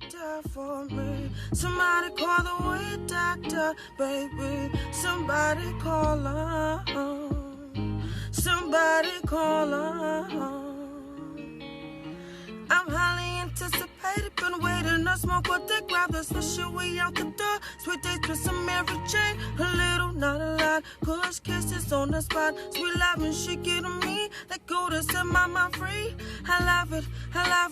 doctor for me. Somebody call the weed doctor, baby. Somebody call her. Somebody call her. I'm highly anticipated, been waiting to smoke what they grab this for sure we out the door. Sweet dates with some Mary Jane, a little, not a lot. Kush kisses on the spot, sweet love and she getting me. Let go to set my mind free. I love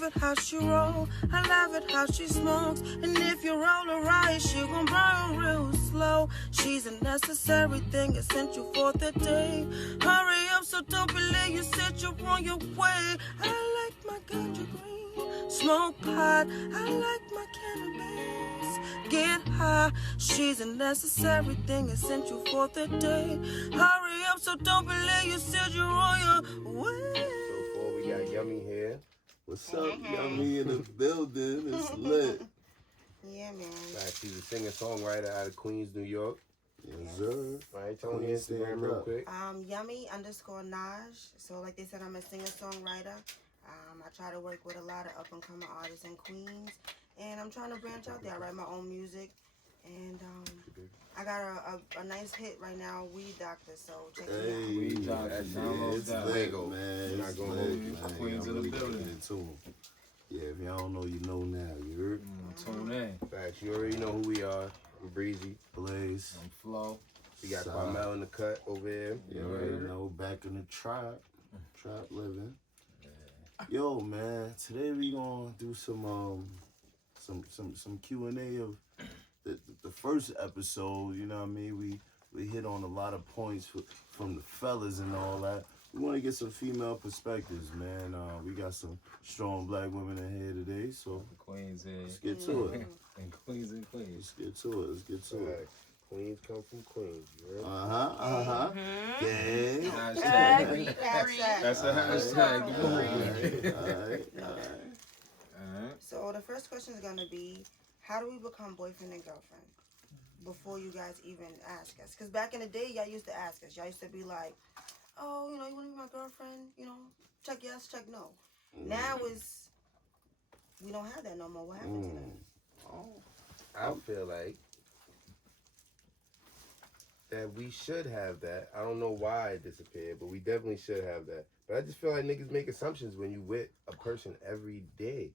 it how she roll. I love it how she smokes. And if you roll her right, she gon' burn real slow. She's a necessary thing, essential for the day. Hurry up, so don't be late. You said you're on your way. I like my ganja green, smoke pot. I like my cannabis, get high. She's a necessary thing, essential for the day. Hurry up, so don't be late. You said you're on your way. So far, we got Yummy here. What's up, Yummy in the building? It's lit. Yeah, man. She's a singer-songwriter out of Queens, New York. Yes, sir. All right, tell me your Instagram real quick. Yummy_Naj. So like they said, I'm a singer-songwriter. I try to work with a lot of up-and-coming artists in Queens. And I'm trying to branch out there. I write my own music. And I got a nice hit right now, Weed Doctor. So check it out. Weed Doctor. It's lit, man. We're not It's gonna lit, hold you. man. Queens I'm in the really building. getting into 'em. Yeah, if y'all don't know, you know now. You heard? Tune in. Facts, you already know who we are. I'm Breezy. Blaze. I'm Flo. We got Side. Carmel in the cut over here. You already know, back in the trap living. Yo, man, today we gonna do some Q&A of the first episode. You know what I mean? We hit on a lot of points from the fellas and all that. We want to get some female perspectives, man. We got some strong black women in here today, so Queens here. let's get to it. And Queens and Queens. Let's get to it. Let's get to it. Facts. Queens come from Queens. You heard? Yeah. Hashtag. Hashtag. That's a hashtag. Alright. So the first question is gonna be, how do we become boyfriend and girlfriend? Before you guys even ask us, because back in the day, y'all used to ask us. Y'all used to be like, "Oh, you want to be my girlfriend? Check yes, check no." Now we don't have that no more. What happened to that? I feel like that we should have that. I don't know why it disappeared, but we definitely should have that. But I just feel like niggas make assumptions when you with a person every day.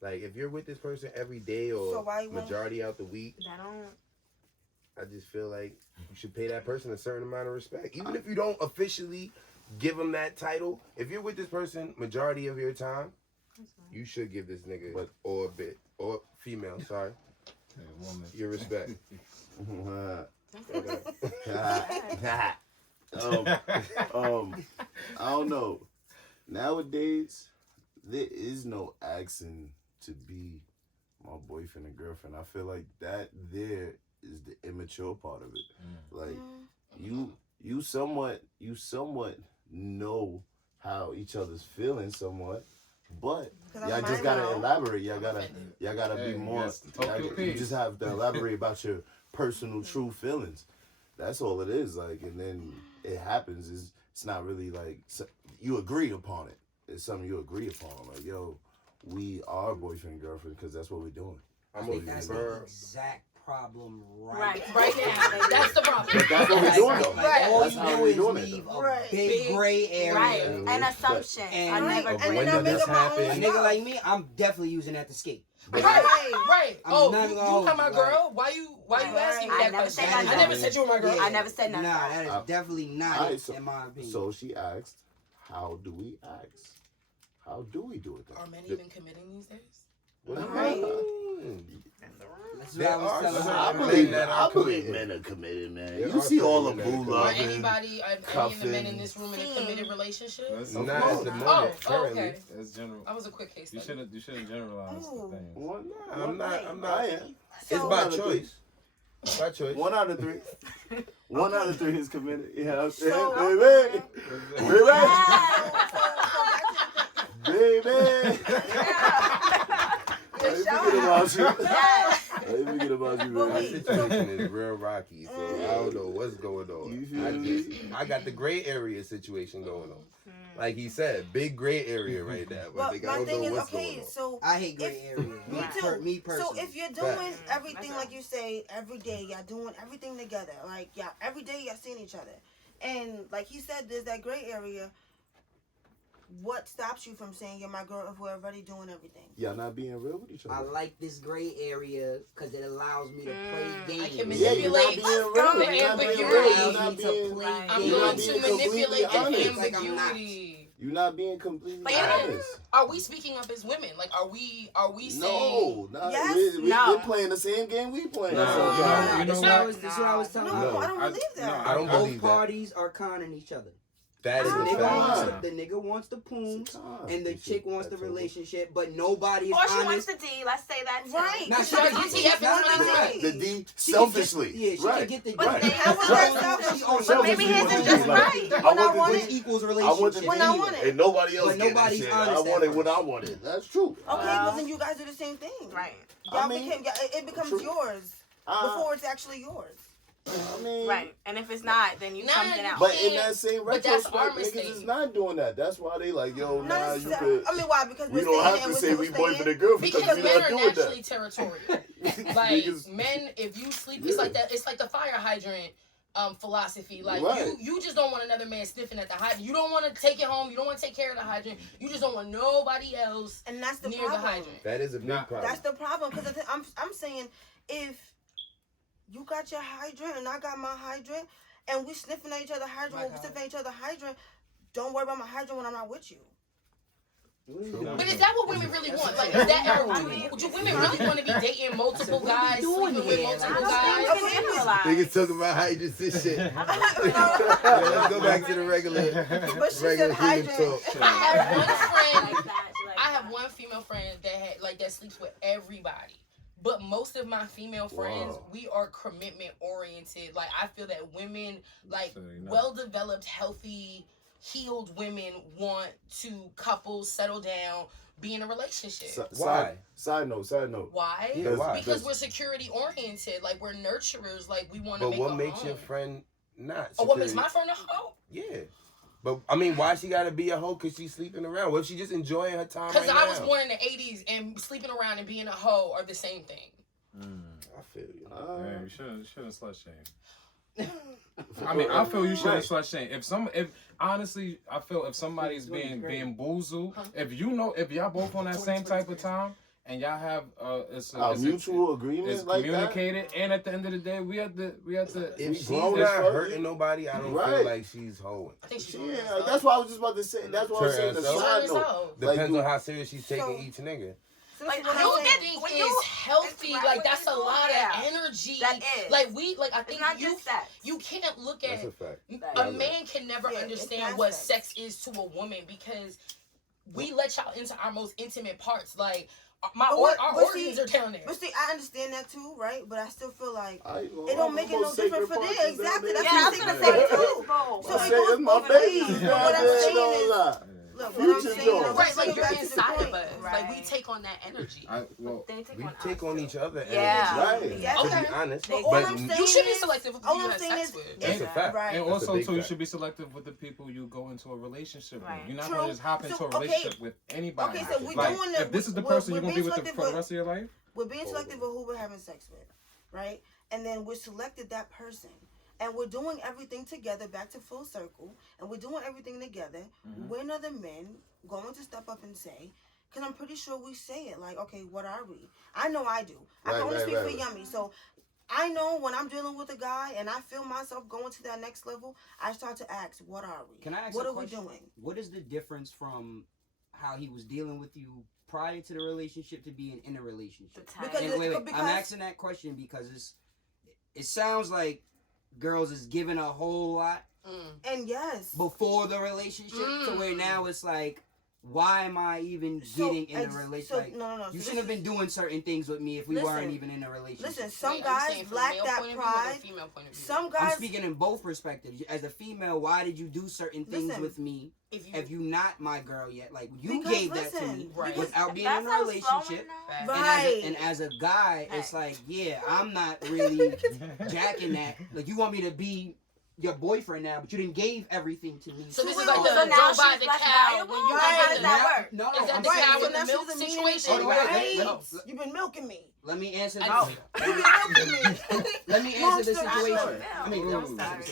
Like, if you're with this person every day or So why you won't- majority out the week, I just feel like you should pay that person a certain amount of respect. Even if you don't officially give them that title, if you're with this person majority of your time, you should give this nigga or female, sorry, Woman. your respect. I don't know. Nowadays, there is no asking to be my boyfriend and girlfriend. I feel like that there is the immature part of it. Like you somewhat know how each other's feeling somewhat, but y'all just gotta elaborate. Y'all gotta be more. You just have to elaborate about your personal true feelings. That's all it is. Like, and then it happens. It's not really like you agreed upon it. It's something you agree upon. Like, yo, we are boyfriend and girlfriend because that's what we're doing. I think that's the exact problem right now. That's the problem. But that's what we're doing though. Like, all That's you how do we're is doing it leave though. a big gray area. Right. And assumptions And are never when great. did this A happen? nigga like me, I'm definitely using that to skate. Right. I'm Oh, not you gonna not my hold, girl? Why you asking me I that never question? said I that. never said you were my girl. Yeah. I never said Nah, nothing. that is definitely not Alright, it, so- in my opinion. So she asked, how do we ask? How do we do it then? Are men even committing these days? What do you Right. mean? That's what I was telling I her. believe men are committed, man. There You are see all the committed men. boo Are loving. any of the men in this room in a committed relationship? That's Not not. at the moment, Oh, currently. okay. That's general. That was a quick case You study. shouldn't generalize Oh. the things. Well, I'm not. I am. It's by choice. By choice. 1 out of 3. 1 out of 3 is committed. Yeah, So- baby. Baby. I didn't forget about you. I didn't forget about you, But My baby. wait. situation is real rocky, so I don't know what's going You on. feel me? I got the gray area situation going on. Like he said, big gray area right now. But Well, I my don't thing know is, what's okay, going on. so I hate gray areas. me too. Me personally. So if you're doing Facts. everything like you say every day, y'all doing everything together. Like y'all every day y'all seeing each other, and like he said, there's that gray area. What stops you from saying you're my girl if we're already doing everything? Y'all not being real with each I other. like this gray area because it allows me to play games. I can Yeah, you're not manipulate being real. the You're not being real. ambiguity. You're not Allows me to being. play Right. I'm games. You're going not to being completely manipulate the honest. Like I'm not. ambiguity. You're not being completely But honest. are we speaking up as women? Like, are we saying? No, nah, Yes? No. we're playing the same game we playing. No, So, you know That's what I what? was. That's what I was telling No, you. I don't believe that. no, I don't Both believe that. parties are conning each other. That The is a nigga, Nah. wants fact. the nigga wants the poons, It's a time. and the You see, chick wants the that's over. relationship, but nobody is Or she wants honest. the D. Let's say that too. Right. Nah, She she can can get get the no, F no, no, on no. The D She can selfishly. Get, yeah, she right. can get the. But Right. they How have was so that many- selfish? She owns But maybe his is just Like, right. I When I want want the Which it. equals I want relationship. the When I D, want it. and nobody else But get that nobody's shit. honest I at wanted what I first. wanted. That's true. Okay, but then you guys do the same thing. Right. Y'all I mean, it becomes true. yours before it's actually yours. I mean, Right. And if it's not, then you Nah, something you else. But in Yeah, that same but that's our retrospect, niggas mistake. is not doing that. That's why they like, yo, Not nah, you necessarily. could. I mean, why? Because We we're don't staying have and to we're say still we boyfriend staying. and girlfriend Because because we men not are doing naturally that. territorial. Like Niggas- men, if you sleep, Yeah. it's like that. It's like the fire hydrant philosophy. Like Right. you just don't want another man sniffing at the hydrant. You don't want to take it home. You don't want to take care of the hydrant. You just don't want nobody else And that's the near problem. the hydrant. That is a big Nah. problem. That's the problem. Because I'm saying if you got your hydrant and I got my hydrant and we sniffing at each other hydrant, My or we God. sniffing at each other hydrant, don't worry about my hydrant when I'm not with you. But is that what women really want? Like, is that do women really want to be dating multiple guys, doing sleeping with here? I multiple don't guys? think we can generalize. Niggas talking about hydrants and shit. Yeah, let's go back to the regular But she said human hydrant. talk. I have one friend. Like that, like I have that. one female friend that sleeps with everybody. But most of my female friends, Wow. we are commitment oriented. Like I feel that women, like So, you know. well developed, healthy, healed women want to couples settle down, be in a relationship. Why? Side note. Why? Yeah, why? Because we're security oriented. Like we're nurturers. Like we want to But make what a makes home. your friend not? Oh, what makes security? my friend a hoe? Yeah. But I mean, why she gotta be a hoe? Cause she's sleeping around. What if she just enjoying her time? Because right I now? was born in the '80s, and sleeping around and being a hoe are the same thing. I feel you. Yeah, you shouldn't slut shame. I mean, I feel you shouldn't slut shame. If honestly, I feel if somebody's being boozled, if y'all both on that same type of time and y'all have it's mutual agreement it's like that. communicated, and at the end of the day, we have to. If she's grown not as fuck, hurting nobody, I don't feel Right. like she's hoeing. I think she's Yeah, that's what I was just about to say. That's what I was saying. The Turn side herself. note. Depends Like, on how serious she's taking So- each nigga. So Like, this is I what don't I'm saying. think When it's you healthy. interact Like with that's a people, lot yeah. of energy. That is. Like I It's think not you just sex. you can't look at That's a fact. a man can never Yeah, it's understand not what sex. sex is to a woman because we let y'all into our most intimate parts. Like our organs are down there. But see, I understand that too, right? But I still feel like it it don't make it no different for them. Exactly. That's Yeah, I what was I'm gonna saying say too. it's both. So I it say goes it's my both baby. ways. But what I'm saying is, look, what I'm Future saying Joe. is, Right, like go you're back to the inside of point. us. Like we Right. take on that energy. They take We on take us, on too. each other. Yeah. Right. Exactly. To be honest, But all but I'm saying You should be is- selective with who all you I'm have saying sex is- with. that's a fact. Right. And That's a also, big too, you fact. should be selective with the people you go into a relationship Right. with. You're not True. going to just hop into So, a relationship with anybody. Okay, so we're Like, doing the- if this is the we're- person we're you're going to be being with selective for the with- rest of your life, We're being selective of who we're having sex with, right? And then we're selected that person. And we're doing everything together, back to full circle. And we're doing everything together. When are the men going to step up and say, because I'm pretty sure we say it, like, okay, what are we? I know I do. I can only speak for Yummy. So I know when I'm dealing with a guy and I feel myself going to that next level, I start to ask, what are we? Can I ask what a are we question? doing? What is the difference from how he was dealing with you prior to the relationship to being in a relationship? Because And it- wait, because- I'm asking that question because it sounds like girls is giving a whole lot And yes. before the relationship to where now it's like, why am I even getting in a relationship? So, Like, no. you So shouldn't have been doing certain things with me if we weren't even in a relationship. Listen, some Wait, are you guys saying from a lack male that point of view or the pride. female point of view? Some I'm guys. speaking in both perspectives. As a female, why did you do certain things Listen, with me if you not my girl yet? Like, you Because, gave that to listen, me Right. without being That in a sounds relationship. flowing, though. Right. And as a guy, it's like, yeah, I'm not really jacking that. Like, you want me to be your boyfriend now, but you didn't gave everything to me. So this is wait, like so the now don't buy she's the less cow valuable? when you Right, don't how get does the that milk. work? No, Is that I'm the saying- cow so in the now milk she doesn't mean situation? anything, Hold on, right? wait. You've been milking me. Let me answer I- this. You've been milking me. Let me Long answer the story situation. short. I mean, I'm sorry.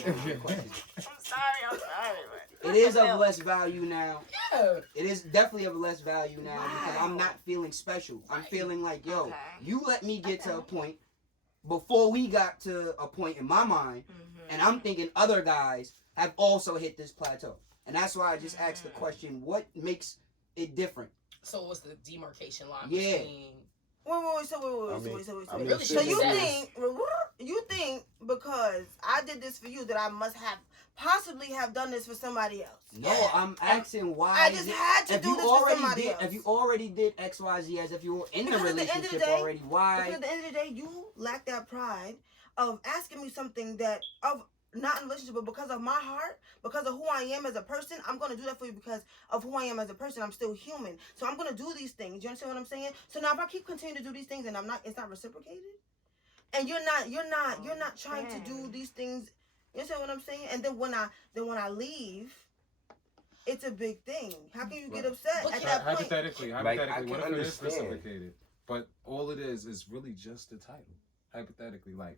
I'm sorry. it is of less value now. Yeah. It is definitely of less value now because I'm not feeling special. I'm Right. feeling like, yo, Okay. you let me get to a point before we got to a point in my mind, and I'm thinking other guys have also hit this plateau. And that's why I just asked the question, what makes it different? So what's the demarcation line Yeah. between? Wait, so I mean, Really So shouldn't you say. think because I did this for you that I must have possibly have done this for somebody else? No, I'm asking why. I just had to if do you this for already somebody did, else. if you already did X, Y, Z as if you were in the Because at the end of the relationship day- already, Because why? at the end of the day, you lack that pride of asking me something that of not in a relationship, but because of my heart, because of who I am as a person, I'm gonna do that for you because of who I am as a person. I'm still human, so I'm gonna do these things. You understand what I'm saying? So now, if I keep continuing to do these things and it's not reciprocated, and you're not trying to do these things. You understand what I'm saying? And then when I leave, it's a big thing. How can you get upset But at that point? Hypothetically, I what can if it is understand. reciprocated? But all it is really just the title. Hypothetically, like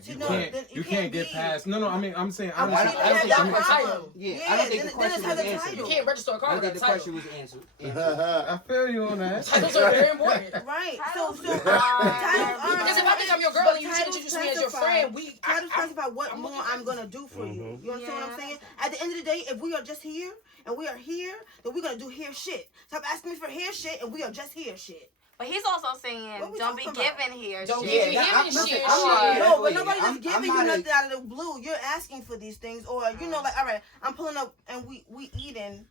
See, you no, can't then you can't get be- past. No, I mean I'm saying I I'm won't not. even I don't have think- that I mean, problem. Yeah, Yeah, I don't think then the it question has was a answered. You title. can't register a I car don't think without the a question title. was answered. I feel you on that. Titles are very important. Right. Titles So are- titles are Because if I become your girl but and you titles introduce me as your specify- friend, titles specify what I'm more looking I'm at gonna do for you. You understand what I'm Yeah. saying? At the end of the day, if we are just here and we are here, then we're gonna do here shit. Stop asking me for here shit and we are just here shit. But he's also saying, What we don't be talking about? giving here. Don't shit. give Yeah, him I'm- and listen, shit. I'm not- shit. No, but wait, nobody's I'm giving you not a- nothing out of the blue. You're asking for these things, or like, all right, I'm pulling up and we eating.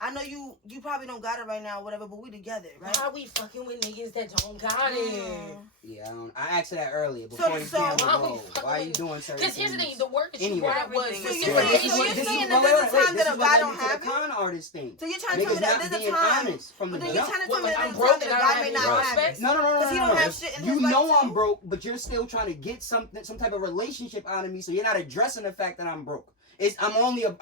I know you probably don't got it right now, or whatever, but we together, right? Why we fucking with niggas that don't got it? Yeah, I asked that earlier before you so- came on the Why we road. fucking Why are you with- doing certain Because here's the thing, things? the word that you Anyway. brought was Everything So is you're different. saying- so you're saying that there's a time that a guy don't have the con artist thing. So you're trying to tell me Niggas that not there's a being time. honest from the But then you're jump. trying to tell me Like, that I'm there's a broke time that and a I guy don't may have not any have prospects. it. No. Because he don't have shit in You his know life, I'm too. broke, but you're still trying to get some type of relationship out of me, so you're not addressing the fact that I'm broke. It's only a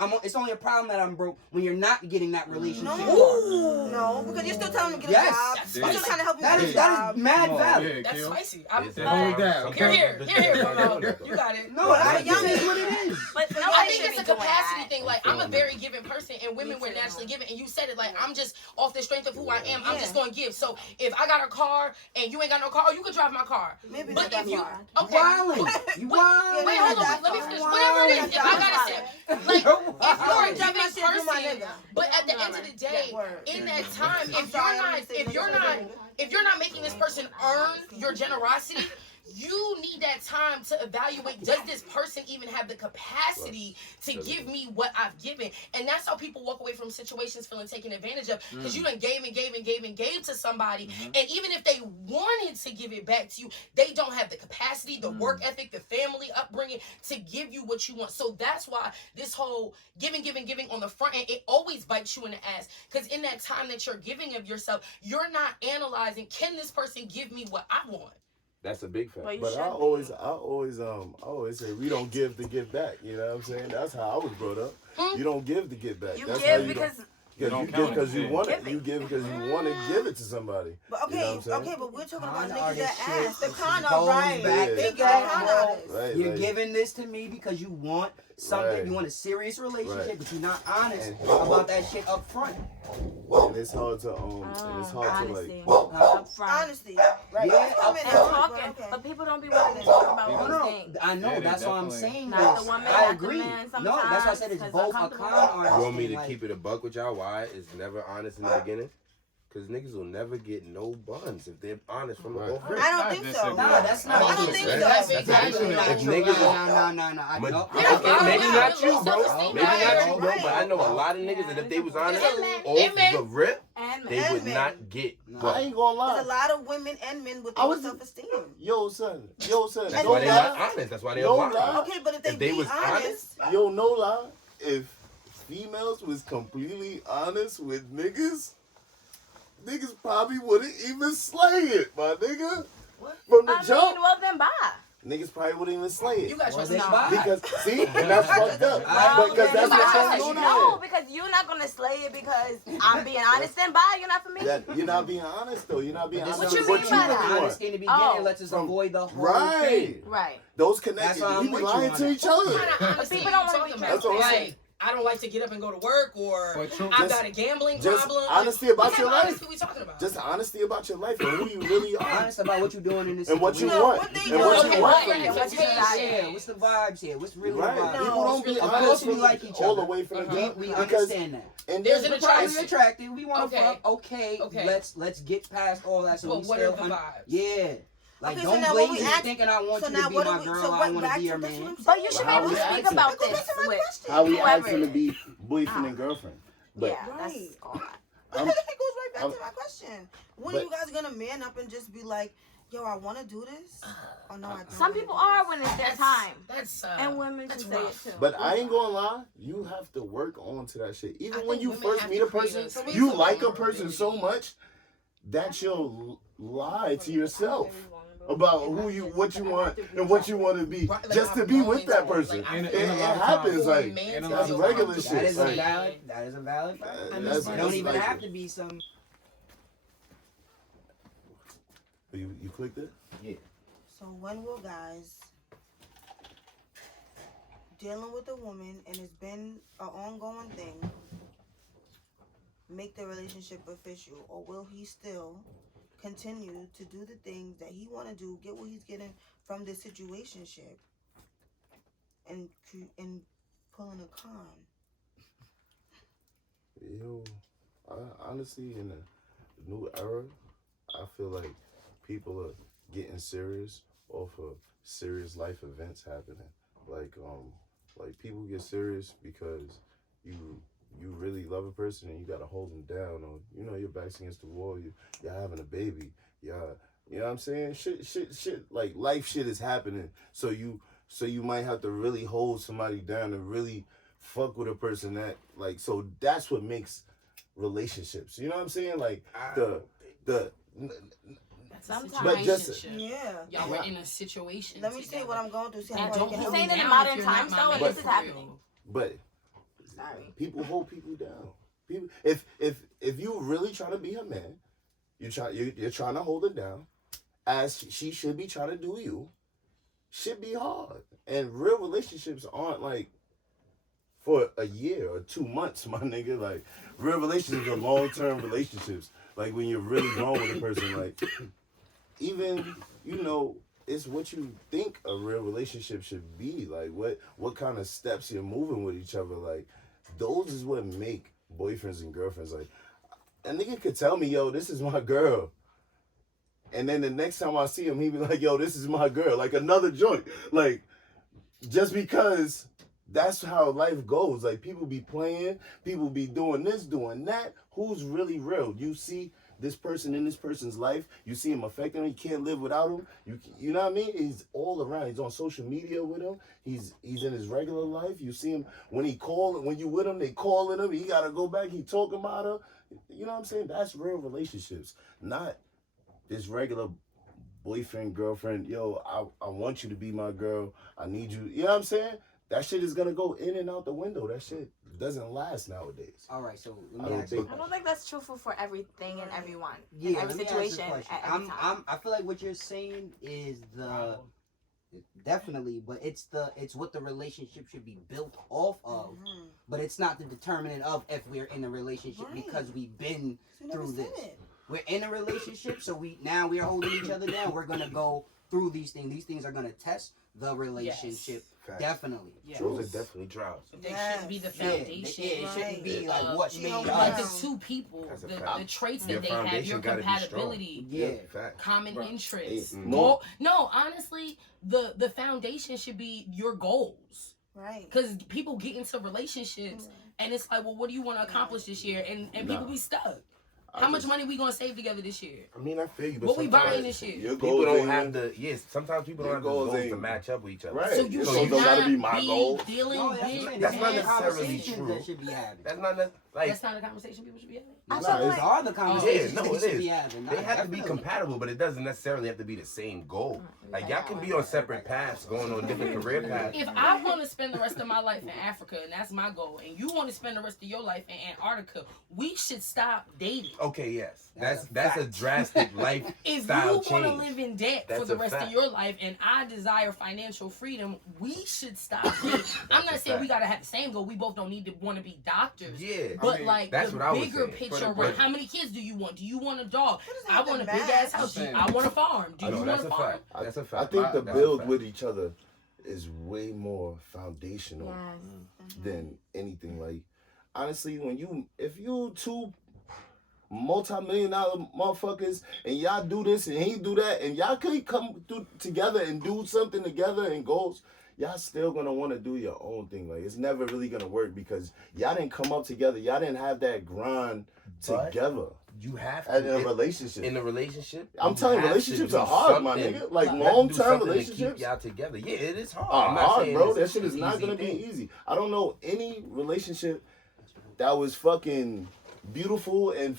problem that I'm broke when you're not getting that relationship. No, because you're still telling him to get Yes. a job. That's You're still spicy. trying to help him That get a is job. mad Come on, valid. yeah, That's Kill. spicy. It's a Hold time. down. Here, Mama. You got it. No, I- it is what it is. But I nobody think should it's be a doing capacity that. thing. Like, I'm a very giving person, and women Me were too. naturally giving. And you said it, like, I'm just off the strength of who I am. I'm Yeah. just going to give. So, if I got a car and you ain't got no car, you can drive my car. Maybe But not that if you, far. okay. Wildin'. You wildin'. Wait, Yeah, hold on. that's Let me fine. finish. Whatever it is, if I gotta say, like, if you're a Drive my giving shit through my person, nigga. but at the end of the day, Yeah, word. in that time, I'm if sorry, you're I'm not, gonna say if you're not making this person earn your generosity, you need that time to evaluate, does this person even have the capacity to give me what I've given? And that's how people walk away from situations feeling taken advantage of, because you done gave to somebody, and even if they wanted to give it back to you, they don't have the capacity, the work ethic, the family upbringing to give you what you want. So that's why this whole giving on the front end, it always bites you in the ass, because in that time that you're giving of yourself, you're not analyzing, can this person give me what I want? That's a big fact. But you But should I always say we don't give to give back. You know what I'm saying? That's how I was brought up. You don't give to give back. You That's give how you because you don't give count it. because you Yeah. want it. Give it. You give because you want to give it to somebody. But You know okay, what I'm saying? okay, but we're talking about Con niggas artist that shit, ask. The this con goes artist, right? back to They that, get con bro. artists. Right, You're like- giving this to me because you want something. Right. You want a serious relationship, Right. but you're not honest And- about that shit up front. And it's hard to and it's hard honesty. to like. Up front. Honesty, right? Yeah, That's what I meant, And honesty, talking, okay. but people don't be willing to talk about No, those no, things. I know. Yeah, that's why I'm definitely. saying Not this. the woman, I not the agree. man No, that's why I said it's sometimes, both a 'cause con uncomfortable. artist. You want me thing, to like- keep it a buck with y'all? Why it's never honest in the beginning? Because niggas will never get no buns if they're honest from the Right. off rip. I don't I think so. disagree. Nah, that's not. I don't think so. That's actually not If true. niggas- No. I But- know. Yeah, okay, maybe yeah, not you, bro. self-esteem Maybe matters. not you, bro. But I know a lot of niggas that if they was honest Amen. off Amen. the rip, And they And would men. not get. No. buck. I ain't gonna There's a lie. lot of women and men with I low was- self-esteem. Yo, son. That's No why they not lie. honest. That's why they No lying. lie. Okay, but if they, If they be was honest, Yo, no lie. If females was completely honest with niggas probably wouldn't even slay it, my nigga. What? From the I jump. mean, well then bye. niggas probably wouldn't even slay it. You got trust Well, in then God. bye. Because see, and that's fucked up. I- Because that's You what's gotta going trust- on. No, because you're not gonna slay it because I'm being honest and bye. You're not for me. That you're not being honest though. You're not being This honest What is you with mean what by you that? really want. Honesty in the beginning Oh. lets us avoid the whole Right. thing. Right. Those connections, That's why I'm we be with you lying on to it. each other. What kind of honesty People you don't wanna talking be about? That's what I'm Like, saying. I don't like to get up and go to work, or But you- I've Just- got a gambling just problem. honesty about What your kind of life. honesty we talking about? Just honesty about your life and who you really are. Honest about what you're doing in this And what you situation. want. what they And do. what Okay, you want right, from right, you. right. What's the vibes here? What's the vibes here? What's really Right. the vibes? People don't be Of course honest we from like each all other. the way from the Uh-huh. jump. We Because understand that. and There's then an We're probably attraction. attracted. We want to Okay. fuck. Okay. Okay. Let's get past all that. So But we what still are the vibes? Yeah. Like Okay, so don't now what we blaze ask- thinking I want So you now to be what do my we? girl. So I what want to back be your to that's man. what I'm But saying. you should be How able to we speak asking? about That goes this back to my with question. how we whoever asking to it be boyfriend and girlfriend. But yeah, that's Right. all that. I'm- That goes right back I'm- to my question. When but- are you guys gonna man up and just be like, yo, I want to do this? Oh no, I don't. Some wanna people do are this. when it's their time, That's and women that's can say rough. it too. But I ain't gonna lie, you have to work on to that shit. Even I when think you women first have meet to a person, create a you space like a of person so vulnerability. much that you'll lie to yourself about who you, what you want, and what you want to be, Right, like, just to I'm be with going that to, person. like, And It, a it lot of happens times- like Man, and that's a lot of regular times- shit. That is a like, valid. That is a valid. fact. I'm that's just It saying. don't even like- have to be some. You clicked it? So when will guys dealing with a woman and it's been an ongoing thing make the relationship official, or will he still continue to do the things that he want to do, get what he's getting from this situationship, and pulling a con? Yo, honestly, in the new era, I feel like people are getting serious off of serious life events happening. Like people get serious because you really love a person and you gotta hold them down, or your back's against the wall, you're having a baby, you know what I'm saying? Shit, like life shit is happening. So you might have to really hold somebody down and really fuck with a person that so that's what makes relationships. You know what I'm saying? Like the Sometimes. But just- Yeah. Y'all were in a situation. Let me say what I'm going through. See And how far don't you can He's help saying me. it in down modern if you're not times, my though, and man this is for happening. real. but Sorry. people hold people down. People, if you really trying to be her man, you're trying to hold her down, as she should be trying to do you. Should be hard, and real relationships aren't like for a year or 2 months, my nigga. Like real relationships are long-term relationships. Like when you're really growing with a person, like even it's what you think a real relationship should be. Like what kind of steps you're moving with each other. Like those is what make boyfriends and girlfriends. Like a nigga could tell me, yo, this is my girl. And then the next time I see him, he be like, yo, this is my girl. Like another joint. Like just because that's how life goes. Like people be playing, people be doing this, doing that. Who's really real? You see this person in this person's life, you see him affecting him, you can't live without him. You know what I mean? He's all around. He's on social media with him. He's in his regular life. You see him when you with him, they calling him. He gotta go back. He talking about her. You know what I'm saying? That's real relationships, not this regular boyfriend, girlfriend. Yo, I want you to be my girl. I need you. You know what I'm saying? That shit is gonna go in and out the window. That shit doesn't last nowadays. All right, so I let don't me ask you. think- I don't think that's truthful for everything and everyone. Yeah, in every let me ask you a situation. question. At every time. I feel like what you're saying is definitely, but it's what the relationship should be built off of. Mhm. But it's not the determinant of if we're in a relationship Right. because we've been You never through said this. it. We're in a relationship, so we're holding each other down. We're gonna go through these things. These things are gonna test the relationship. Facts. Definitely. Yes. Those are definitely trials. They shouldn't be the Yes. foundation. Yeah, it shouldn't be like of- what She made held like down. the two people, That's a the fact. traits Your that they have, foundation your gotta be strong. compatibility, Yeah. Fact. common Right. interests. Hey, Goal. No, honestly, the foundation should be your goals. Right. Because people get into relationships and it's like, well, what do you want to accomplish this year? And people be stuck. How much money we gonna save together this year? I mean, I feel you, but What we sometimes buying this year? Your people goals don't ain't- have the sometimes people don't Your have the goals goals to ain't- match up with each other. Right. So you Your should goals don't not gotta be my goal. dealing No, that's, with what I'm saying. That's That's not the necessarily conversations true. that should be having. That's not Like, That's not a conversation people should be having. I Nah, feel it's- like are the conversations yeah, no, we it should is. be having. They have to be Definitely. compatible, but it doesn't necessarily have to be the same goal. Like, y'all can be on separate paths, going on different career paths. If I want to spend the rest of my life in Africa, and that's my goal, and you want to spend the rest of your life in Antarctica, we should stop dating. Okay, yes, That's that's a a fact. drastic If you lifestyle want to change. live in debt for That's the a rest of fact. your life, and I desire financial freedom, we should stop dating. I'm not a saying we fact. gotta have the same goal. We both don't need to want to be doctors. Yeah, But I mean, like that's the what I was bigger saying. picture, But- how many kids do you want? Do you want a dog? What does that I have want a to big match? ass house. I'm I want a farm. Do I you know want that's a a farm? fact. That's a I fact. think the That's a build fact. with each other is way more foundational Yes. than anything. Like, honestly, if you two multi-million-dollar motherfuckers and y'all do this and he do that and y'all could come through together and do something together and goals, y'all still gonna want to do your own thing. Like, it's never really gonna work because y'all didn't come up together. Y'all didn't have that grind But together You have in a to. relationship. In a relationship, I'm you telling you, have to relationships do are hard, my something. nigga. Like, You have to do long-term something to relationships keep y'all together. Yeah, it is hard. are I'm not hard, saying bro. it's That shit an is not easy gonna be thing. easy. I don't know any relationship that was fucking beautiful and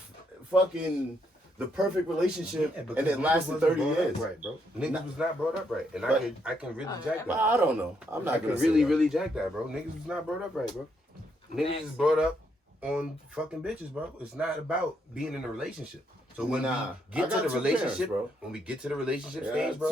fucking the perfect relationship Yeah, and because it niggas lasted wasn't 30 brought up years. Right, bro. Niggas was not brought up right, and But- I can really Oh, jack yeah. that. I don't know. I'm I not can gonna really, say that. really jack that, bro. Niggas was not brought up right, bro. Niggas is brought up on fucking bitches, bro. It's not about being in a relationship. So when Nah, we get I to got the two relationship, parents, bro. when we get to the relationship Yeah, stage, bro.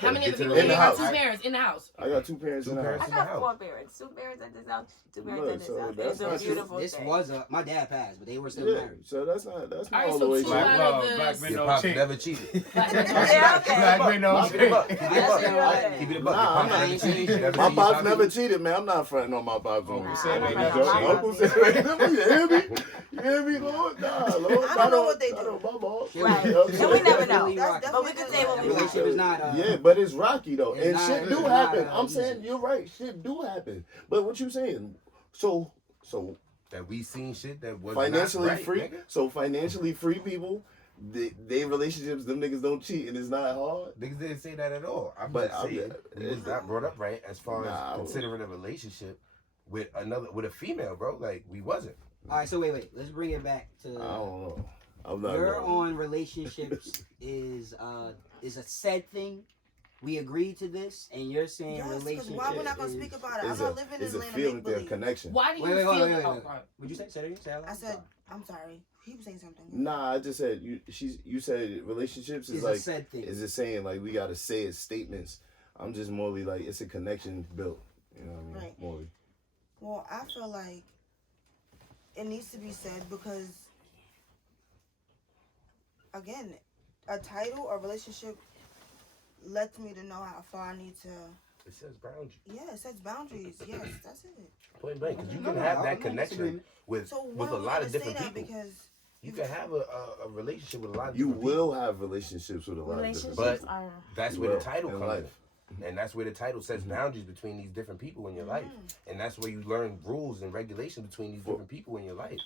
How many Get other to people the in here the got house. two parents in the house? I got two parents Two in the parents. house. I got 4 parents. 2 parents at this house. 2 parents Look, at this so house. that's It's a not- beautiful This thing. was my dad passed, but they were still Yeah, married. so that's not All all right, the so way two true. out of the- Black men Your don't pops cheat. never cheated. Yeah, okay. Black men don't Keep it up. cheat. Keep it That's up. right. Keep it up. Nah, Your I'm pops not never cheated. You never My seen your pops pop never cheat? cheated, man. I'm not fronting on my pops. Uncle man. said I they don't not know my cheating. Uncle said, you hear me? You hear me, Lord? Nah, Lord. I don't know what they do. I don't my boss. Right. You know what I'm And saying? we never know. Really rocky. But we can say what The we want. relationship is not. Yeah, but it's rocky though, It's and not- shit do it's happen. not, I'm easy. saying you're right. Shit do happen. But what you saying? So That we seen shit that was financially not right, free. nigga. So financially free people, they relationships, them niggas don't cheat, and it's not hard. Niggas didn't say that at all. I'm But just saying we was not brought up right as far Nah, as considering a relationship with a female, bro. Like we wasn't. All right, so wait. Let's bring it back to. I don't know. I'm not. You're going. on relationships is a said thing. We agreed to this, and you're saying Yes, because relationship. why we're not gonna is- speak about it? I'm It's not living it's in a land feeling of there, make believe. connection. Why do you Wait, feel? wait. Oh, right. What'd you say? Say it again. Say it out I loud. said, I'm sorry. He was saying something. Nah, I just said you said relationships is It's like a said thing. is it saying like we gotta say it statements. I'm just morely like it's a connection built. You know what I mean? Right. Morely. Well, I feel like it needs to be said because, again, a title or relationship lets me to know how far I need to. It says boundary. Yeah, it sets boundaries. Yes, that's it. Point blank, because you No, can no, have I'm that not connection disagreeing. with So with why a we lot gotta of say different that? people. Because You can have a relationship with a lot of You different will have relationships with a lot of different But- Relationships are. That's You where the will, title in comes life. in. And that's where the title sets boundaries between these different people in your life. And that's where you learn rules and regulations between these different people in your life.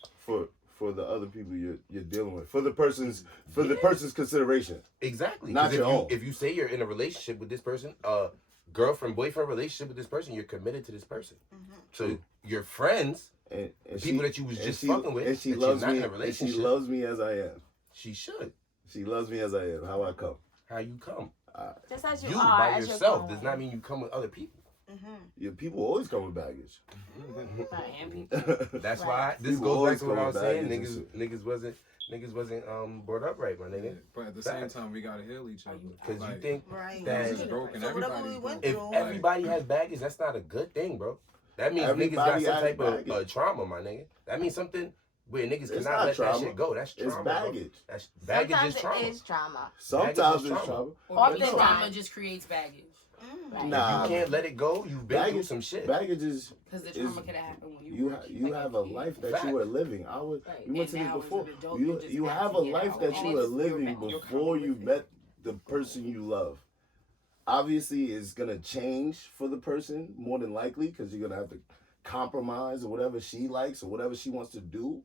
for the other people you're dealing with. For the person's consideration. Exactly. Not 'Cause if your you, own. if you say you're in a relationship with this person, girlfriend, boyfriend relationship with this person, you're committed to this person. So your friends, And people that you was and just she- fucking with, and she that you're loves not me in a and she relationship. loves me as I am. she should. She loves me as I am. How I come. How you come. Just as you, You are. by as yourself you're does not mean you come with other people. Your people always come with baggage. Right, and people. That's Right. why this People goes back always to what come I was with saying. baggage and Niggas wasn't brought up right, my nigga. But at the same Facts. time, we gotta heal each other. Because you Like, think right. that It's broken. So whatever Everybody's we went broken. if through, everybody has baggage, that's not a good thing, bro. That means niggas got Everybody some has type of baggage. trauma, my nigga. That means something where niggas It's cannot not let trauma. that shit go. That's trauma. It's bro. baggage. That's baggage Sometimes is trauma. it is trauma. Sometimes Baggage is it's trauma. trauma. Or Often maybe trauma times. just creates baggage. Right. Nah. You can't let it go. You've been through Baggage, some shit. baggage is Because the Is- trauma could have happened when you were you have a life that you were living. Right. You went And to this now as before. an adult, You you're just have a acting it life out. that And you were it's- you're living back- you're before you coming with met the person you love. Obviously, it's gonna change for the person more than likely because you're gonna have to compromise or whatever she likes or whatever she wants to do.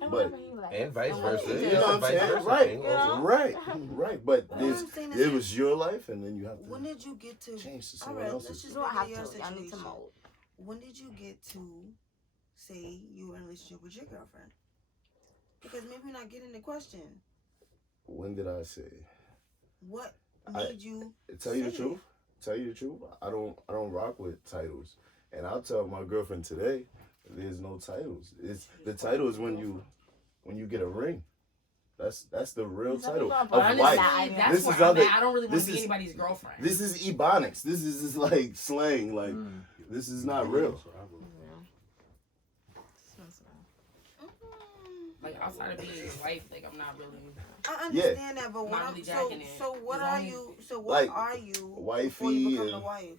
And But- whatever you like. And vice And versa. whatever You you know do. what I'm Vice saying? versa Right, thing You know? also. right. But What I'm saying is- it was your life, and then you have when to did you get to? change to All someone right, else's. let's just You don't make have it your to. I need to situation. mold. When did you get to say you were in a relationship with your girlfriend? Because maybe you're not getting the question. When did I say? What made you Tell you the say truth. it? Tell you the truth. I don't rock with titles, and I'll tell my girlfriend today. There's no titles. It's the title is when you get a ring. That's the real title of Honestly, wife. that's This where is I'm other- at. I don't really want this to be is- anybody's girlfriend. This is ebonics. This is just like slang. Like this is not real. Like outside of being your wife, like I'm not really. I understand that, but what Not I'm, really so jacking it. so what As are long as- you? So what Like, are you before wifey you become and- the wife?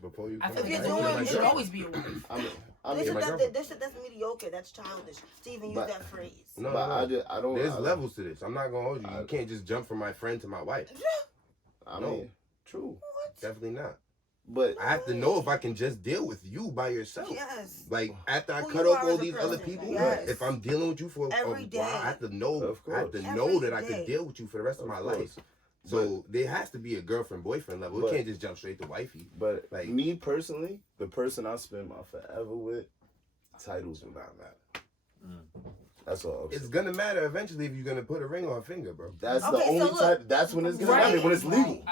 Before you I come feel out, like you're as a doing woman, it, you should you- always be a wife. I mean, That's mediocre. That's childish to even use But- that phrase. No, but no. I don't. There's I, levels to this. I'm not gonna hold you. I- You can't just jump from my friend to my wife. I No. mean, true. Definitely not. But I have to know if I can just deal with you by yourself. Yes. Like after I Who cut you off are all as a these other person. people, Yes. if I'm dealing with you for a Every day. while, I have to know. Of I have to course. know Every that I can day. deal with you for the rest of my life. So there has to be a girlfriend boyfriend level. But- It can't just jump straight to wifey. But Like- me personally, the person I spend my forever with, titles will not matter. That's all. I'm It's saying. gonna matter eventually if you're gonna put a ring on a finger, bro. That's Okay, the so only look. time. That's when it's gonna Right. matter. When it's legal.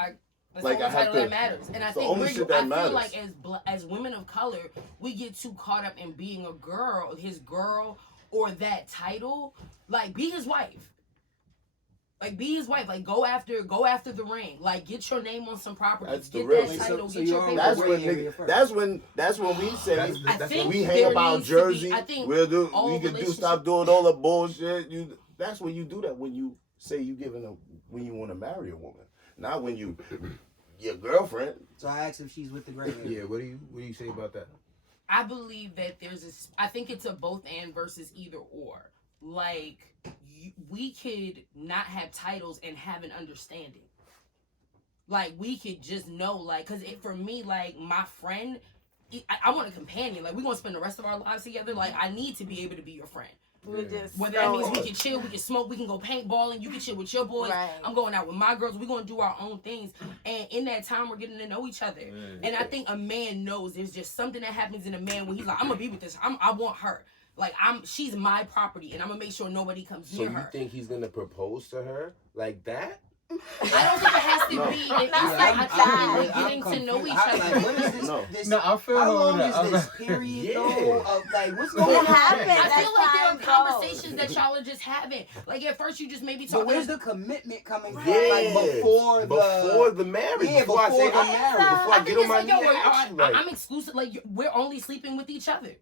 That's Like, the I only have title to- that matters, and I it's the think only shit that I matters. feel like as women of color, we get too caught up in being a girl, his girl, or that title. Like, be his wife. Like, be his wife. Like, go after the ring. Like, get your name on some property. That's the Get real that shit. title. So Get your you're paper. That's Gray when area nigga, first. that's when we say That's I that's think what we there hang up our needs to be- jersey. I think We'll do. all We can do. Stop relationships- doing all the bullshit. That's when you do that. When you say you when you want to marry a woman, not when you your girlfriend. So I asked if she's with the gray area. Yeah, what do you say about that? I believe that I think it's a both and versus either or. Like, we could not have titles and have an understanding. Like, we could just know, like, because for me, like, my friend, I want a companion. Like, we're going to spend the rest of our lives together. Like, I need to be able to be your friend. We just Whether that means we can chill, we can smoke, we can go paintballing, you can chill with your boys. Right. I'm going out with my girls. We're going to do our own things. And in that time, we're getting to know each other. And I think a man knows there's just something that happens in a man when he's like, I'm going to be with this. I want her. Like, she's my property, and I'm going to make sure nobody comes So near you her. think he's gonna propose to her like that? I don't think it has to No. be. It's Not like, like I think that. we're getting to know each Like, other. what is this? No. this No, I feel how her long on that. is this period Yeah. though? Of like, what's going It on? happens. I feel like there are That's how it goes. conversations that y'all are just having. Like, at first, you just maybe But talk. where's the commitment coming from? Yeah. Like before the marriage. Yeah, before I say before I'm the married. marriage. Before I I get think on it's my like, knee. yo, and ask you, like, I'm exclusive. Like, we're only sleeping with each other.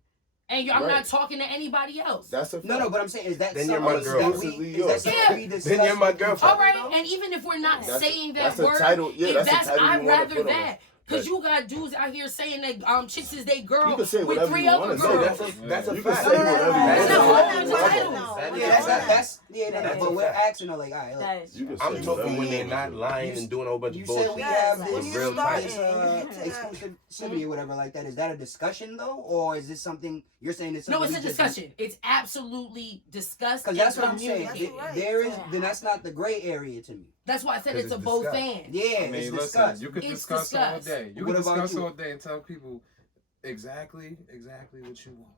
And I'm Right. not talking to anybody else. That's a fact. No, but I'm saying is that Then you're something my girl. that Exclusively we is yours. that something we discussed? Then you're my with each girlfriend. All right, other, and even if we're not That's a- saying that that's a word, title- yeah, if that's a that's title you I'd wanna rather put on that. it. Because Right. you got dudes out here saying that chicks is they girl You can say with whatever 3 you other wanna girls. say. No, that's a You can fact. say whatever you That's want. a No, fact. that's That's a a title. fact. Yeah, that's yeah, no, That's but a we're fact. asking her like, all right, look, That is You true. can I'm say talking whatever when you they're want not to say. lying and doing a whole bunch you of said bullshit. we Yes, have when this, you real start title. exclusivity or whatever like that. Is that a discussion though, or is this something you're saying? It's No, something it's a we just- discussion. It's absolutely discussed. Because and that's what I'm saying. communicated. That's right. There is, then that's not the gray area to me. That's why I said 'Cause it's a it's both discussed. and. Yeah, I it's mean, listen, discussed. you could It's discuss all discussed. day. You What could about discuss you? all day and tell people exactly what you want.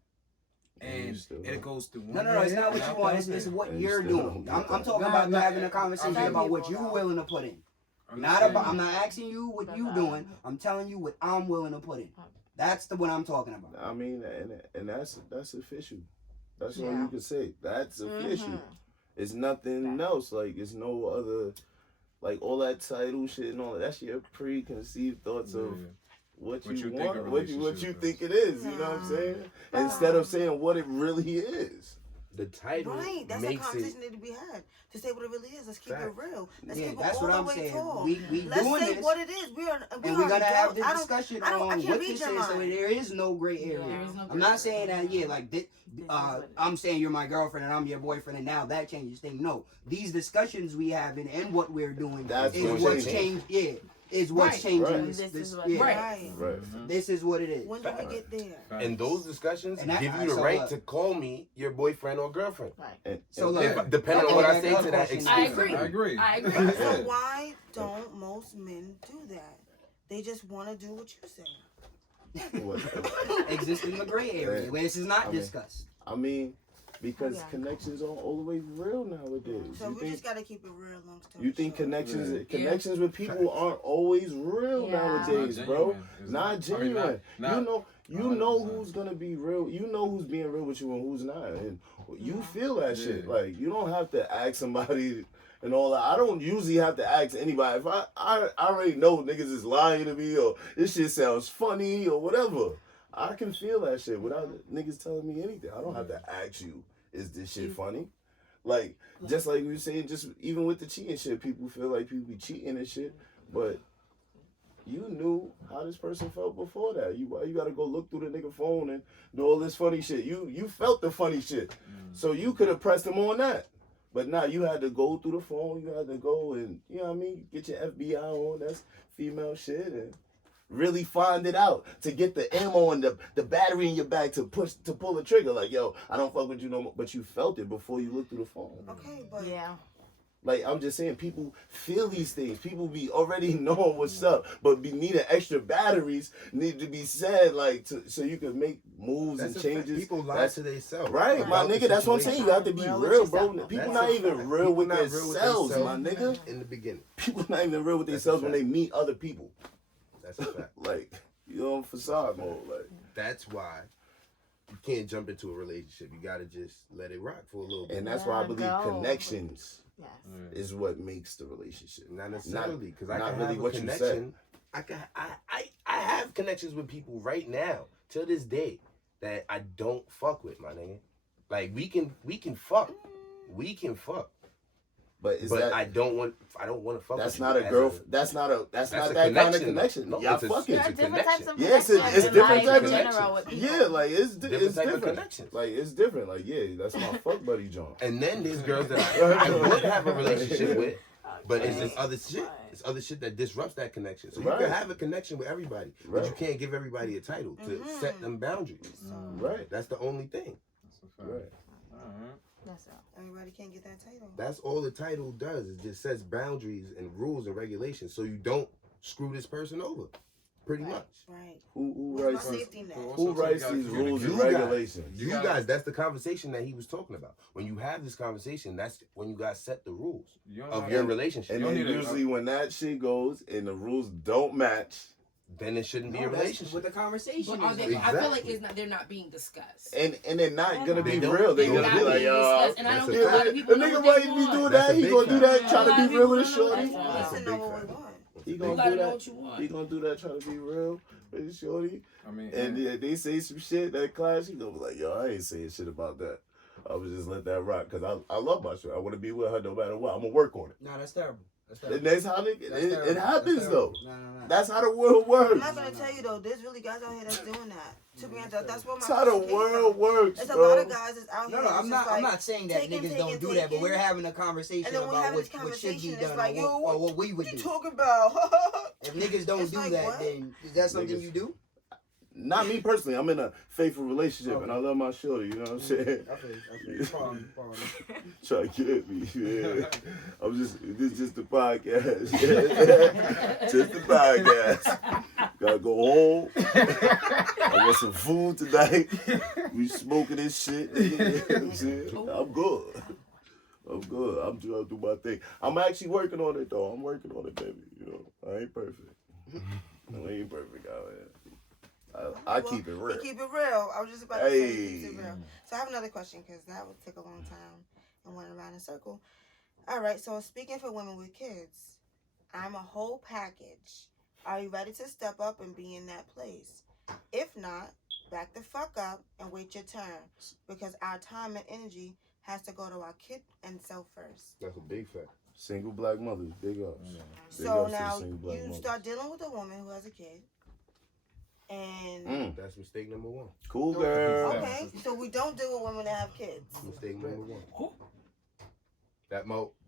And still it don't. goes through one No, it's ear not what and you out want. the It's other. what And you're still doing. don't I'm get that. talking Nah, about nah, having a I conversation mean- about what you're willing to put in. I'm Not saying- about. I'm not asking you what you doing. I'm telling you what I'm willing to put in. That's the what I'm talking about. I mean, and that's official. That's all Yeah. you can say. That's official. Mhm. It's nothing else. Like it's no other. Like all that title shit and all that. That's your preconceived thoughts of Yeah. what What you you think want, a what you relationship is. think it is. You know what I'm saying? Instead of saying what it really is. The title Right, that's a makes conversation it. that to be had. To say what it really is. Let's keep it Fact. real. Let's Yeah, keep that's it what all I'm the way saying. tall. We Let's doing say this, what it is. We are and we're gonna have the I don't- discussion I on can't what read this your is, so mind. there is no gray area. There is no I'm gray not area. saying that. Yeah, like I'm saying you're my girlfriend and I'm your boyfriend, and now that changes things. No, these discussions we have and what we're doing That's is what's what's changing. changed. Yeah, is what's Right. changing. Right. This, This is what- yeah, Right. Right. this is what it is. When do we get there? And those discussions And that- give you the so, right to call me your boyfriend or girlfriend. And, So and- look, If, depending Okay, on what I that say other to that question. I exclusive. agree. I agree. I agree. Yeah. So why don't most men do that? They just want to do what you say. What? Exist in the gray area Yeah. where this is not I mean, discussed. I mean, because Yeah. connections aren't all the way real nowadays. So You we think, just gotta keep it real long story you think short. connections with people aren't always real Yeah. nowadays, bro? Not I mean, genuine. not- You know 100%. who's gonna be real. You know who's being real with you and who's not, and you feel that shit. Yeah. Like you don't have to ask somebody and all that. I don't usually have to ask anybody. If I already know niggas is lying to me or this shit sounds funny or whatever. I can feel that shit without niggas telling me anything. I don't have to ask you, is this shit funny? Like, just like we were saying, just even with the cheating shit, people feel like people be cheating and shit, but you knew how this person felt before that. You gotta go look through the nigga phone and do all this funny shit. You felt the funny shit, so you could have pressed him on that. But now you had to go through the phone. You had to go and, you know what I mean, get your FBI on. That's female shit and really find it out to get the ammo and the battery in your bag to pull the trigger. Like, yo, I don't fuck with you no more. But you felt it before you looked through the phone. Okay, but Yeah. Like, I'm just saying, people feel these things. People be already knowing what's up, but be needing extra batteries need to be said, like, so you can make moves That's and a fact. changes. People lie That's to themselves. right, my about the nigga. That's what I'm saying. You have to be Real with real, bro. yourself. People That's not a even fact. real People with not real with themselves, my themselves nigga. In the beginning. People not even real with That's themselves a when they fact. meet other people. That's a fact. Like, you on facade mode, like. That's why you can't jump into a relationship. You gotta just let it rock for a little bit. And that's why I believe Go. connections Yes. is what makes the relationship. Not necessarily, because I not can really have a what you said. connection. I have connections with people right now to this day that I don't fuck with, my nigga. Like we can fuck, But is but that I don't want to fuck. that's with not you a as girl. That's not a that kind of connection, connection. though. No, Y'all it's a- fucking. There are It's a different types connection. of Yes, connections it's in different life type in of general with people. Yeah, like it's Different it's type of different. connections. Like it's different. Like yeah, that's my fuck buddy John. And then there's girls that I would have a relationship with, but it's just other shit. It's other shit that disrupts that connection. So you Right. can have a connection with everybody, but you Right. can't give everybody a title to set them boundaries. Right. That's the only thing. That's a fact. Right. Alright. That's all. everybody can't get that title. That's all the title does. It just sets boundaries and rules and regulations, so you don't screw this person over. Pretty much. Right. Who What's writes my these, safety net? Also, who too, you writes gotta these rules and You guys. regulations? You gotta- guys, that's the conversation that he was talking about. When you have this conversation, that's when you guys set the rules You don't of know your how- relationship. And You don't then need a- usually when that shit goes and the rules don't match, Then it shouldn't be No, a that's relationship. what the conversation But are is. they, I feel like Exactly. they're not being discussed. and they're not gonna They be don't- real. They're they're gonna not be like, being yo, discussed, and I that's don't a think a lot the of people know nigga what might they be want. doing That's that. a He big gonna do fact. that, Yeah. trying to A lot of be real with people his don't know shorty. what they That's want. a To big know what we fact. want. He You gonna gotta do know that. what you want. He gonna do that, trying to be real with his shorty. I mean, And they say some shit that class. He gonna be like, yo, I ain't saying shit about that. I would just let that rock because I love my shorty. I want to be with her no matter what. I'm gonna work on it. No, that's terrible. That's And terrible. that's how That's it terrible. happens That's though. terrible. No. That's how the world works. I'm not gonna tell you though. There's really guys out here that's doing that. To be honest, that's what my That's how the question came world from. works, There's a bro. lot of guys that's out here. No, that's I'm just not. I'm like, not saying that taking, niggas don't taking, do that, but we're taking. having a conversation And then when we about have this what should be conversation, done it's like, yo, or what we would What you do. talking about? If niggas don't It's do like, that, what? then is that something Niggas- you do? Not me personally. I'm in a faithful relationship Okay. and I love my shorty. You know what I'm saying? I feel. Pardon. Try to get me. Yeah. This is just the podcast. Just the podcast. Gotta go home. I want some food tonight. We smoking this shit. You know what I'm saying? I'm good. I'm good. I'm trying to do my thing. I'm actually working on it though. I'm working on it, baby. You know, I ain't perfect. I ain't perfect out here. I Well, keep it real. Keep it real. I was just about to say Hey. keep it real. So I have another question because that would take a long time and went around in a circle. All right. So speaking for women with kids, I'm a whole package. Are you ready to step up and be in that place? If not, back the fuck up and wait your turn because our time and energy has to go to our kid and self first. That's a big fact. Single black mothers, big ups. Big So ups to the now single black you mothers. start dealing with a woman who has a kid. And That's mistake number one. Cool girl. okay, so we don't deal with women that have kids. Mistake number one.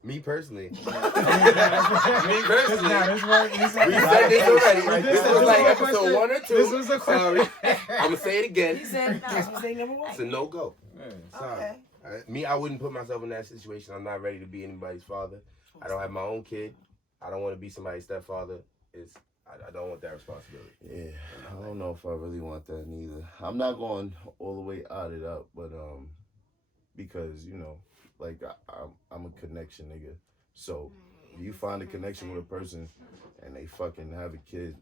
Me personally. me Nah, personally. this work. We said this already. This was like episode 1 or 2. This was the Sorry. question. I'm gonna say it again. He said, no, it's mistake number one. It's a no go. Yeah. Sorry. Okay. I wouldn't put myself in that situation. I'm not ready to be anybody's father. I don't have my own kid. I don't want to be somebody's stepfather. I don't want that responsibility. Yeah, I don't know if I really want that neither. I'm not going all the way out it up, but because you know, like I'm a connection nigga. So if you find a connection with a person and they fucking have a kid,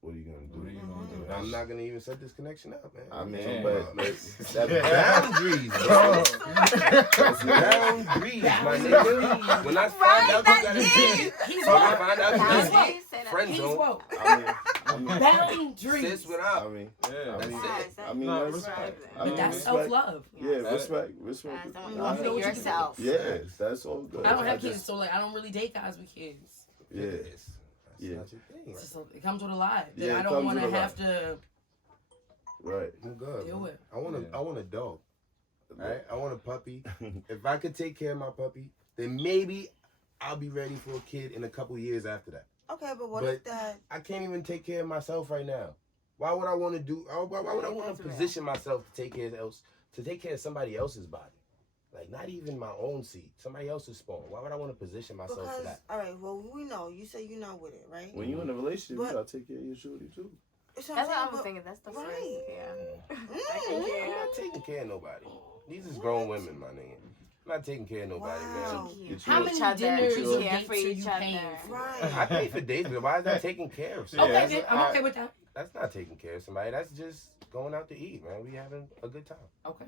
what are you gonna do? I'm not gonna even set this connection up, man. I mean, Yeah. but That's boundaries, bro. That's boundaries, my nigga. When I find out you got a kid, He's when I woke. find out you That's got why a you kid, say that. friend He's zone, woke. I mean, Boundaries. sis, what I up? mean, Yeah. That's Yes, it. I mean, No, that's respect. I mean, But that's respect. self-love. Yeah, respect. Yes, don't I you know love what you can do. yourself. Yes, that's all good. I don't have just- kids, so like I don't really date guys with kids. Yeah, That's Yeah. not your thing. It's just, it comes with a lie. Then Yeah, I it don't comes want to with a have to. right. I'm good. Deal man. with. I want a dog. Right? I want a puppy. If I could take care of my puppy, then maybe I'll be ready for a kid in a couple years after that. Okay, but what But- if that? I can't even take care of myself right now. Why would I want to do? Why would I want That's to real. position myself to take care of somebody else's body? Like not even my own seed, somebody else's spawn. Why would I want to position myself for Because that? all right, well we know you say you're not with it, right? When you in a relationship, But- you gotta take care of your shorty too. That's That's what I was but- thinking. That's the Right. first. Yeah. Mm. I'm not taking care of nobody. These is grown women, my nigga. I'm not taking care of nobody, Wow. man. Get How you- many Each other. dinners Care or for dates are each you other. paying for? I Right. pay for dates, but why is that taking care of Yeah, Okay, somebody? then, I'm okay with that. That's not taking care of somebody. That's just going out to eat, man. We having a good time. Okay.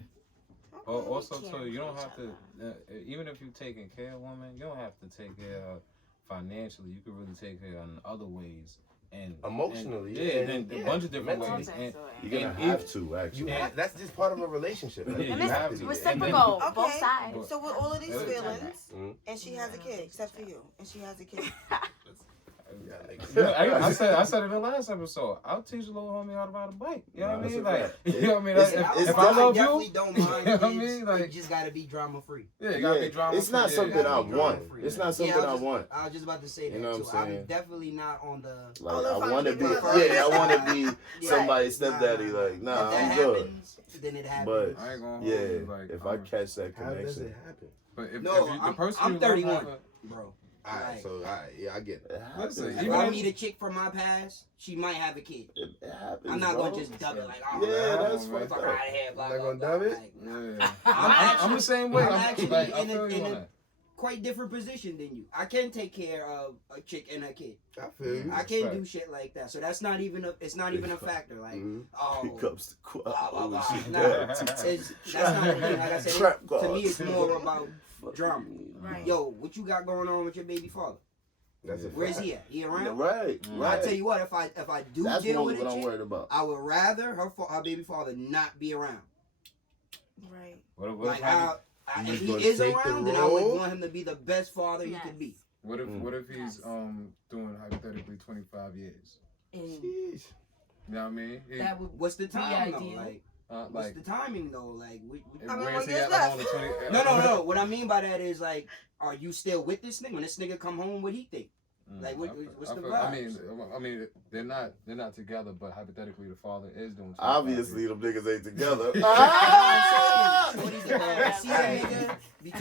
Also, care too, you for don't each have to. Even if you're taking care of women, you don't have to take care of financially. You can really take care of in other ways and Emotionally, and, yeah, then yeah. a bunch of different Mentally. ways. And, You're gonna And have if- to You actually. have, that's just part of a relationship. Like, Yeah, you And you have have to it's do to. that. reciprocal. Okay. Both sides. So with all of these Other feelings, Mhm. and she has a kid, except for you, and she has a kid. Yeah, like- Yeah, I said it in the last episode. I'll teach a little homie how to ride a bike. You know what I Nah, mean? that's a Like, fact. you know what I mean? It's- If, it's if I love definitely you, don't you mind know what I kids. mean? Like, It just gotta be drama free. yeah, you gotta be drama. It's not free. something Yeah, I you gotta be want. drama free. It's not something I want. I was just about to say that You know what too. I'm saying? I'm definitely not on the. Like Oh, I if want to I be, get my yeah, I want to be Yeah. somebody's Nah, stepdaddy. Like, if nah, that I'm good. happens, then it happens. But I ain't gonna hold yeah, you, like, if I catch that How does connection, it happen? But if, No, if you, the I'm- person I'm you love 31. have a- bro. All right, Like, so all right, yeah, I get it. it happens. Listen, if even I if- meet a chick from my past, she might have a kid. It happens. I'm not bro. gonna just dub it like, oh, Yeah, man, that's man. fuck fucked out up. of here, blah, Not blah, gonna blah. dub it? Like, Yeah. I'm I'm the same way. I'm I'm actually like, I in feel a- you in on a- that. quite different position than you. I can take care of a chick and a kid. I feel you. I can't Respect. do shit like that. So that's not even a. It's not even a factor. Like, Mhm. oh, Pickups the quad. blah, blah, blah. Oh, shit. Nah, Yeah. it's, that's not a thing. Like I said, Trap to me, it's cards. more about Fuck drama. me. Right. yo, what you got going on with your baby father? That's a Where's fact. he at? He around? Right, Mm. right. I tell you what, if I do That's deal more with what a I'm chick, worried about. I would rather her baby father not be around. Right. What Like, You if just gonna he is take the around, then I would role? want him to be the best father he could be. What if Mm. what if he's Yes. doing hypothetically 25 years? And Sheesh. You know what I mean? that would What's the time though? ideal. Like, Like what's the timing though? Like, I mean, where what is he years at, like, left? on the 20 no. What I mean by that is like, are you still with this nigga? When this nigga come home, what he think? Like, what's the vibes? I mean, they're not together, but hypothetically, the father is doing. 25 Obviously, years. them niggas ain't together.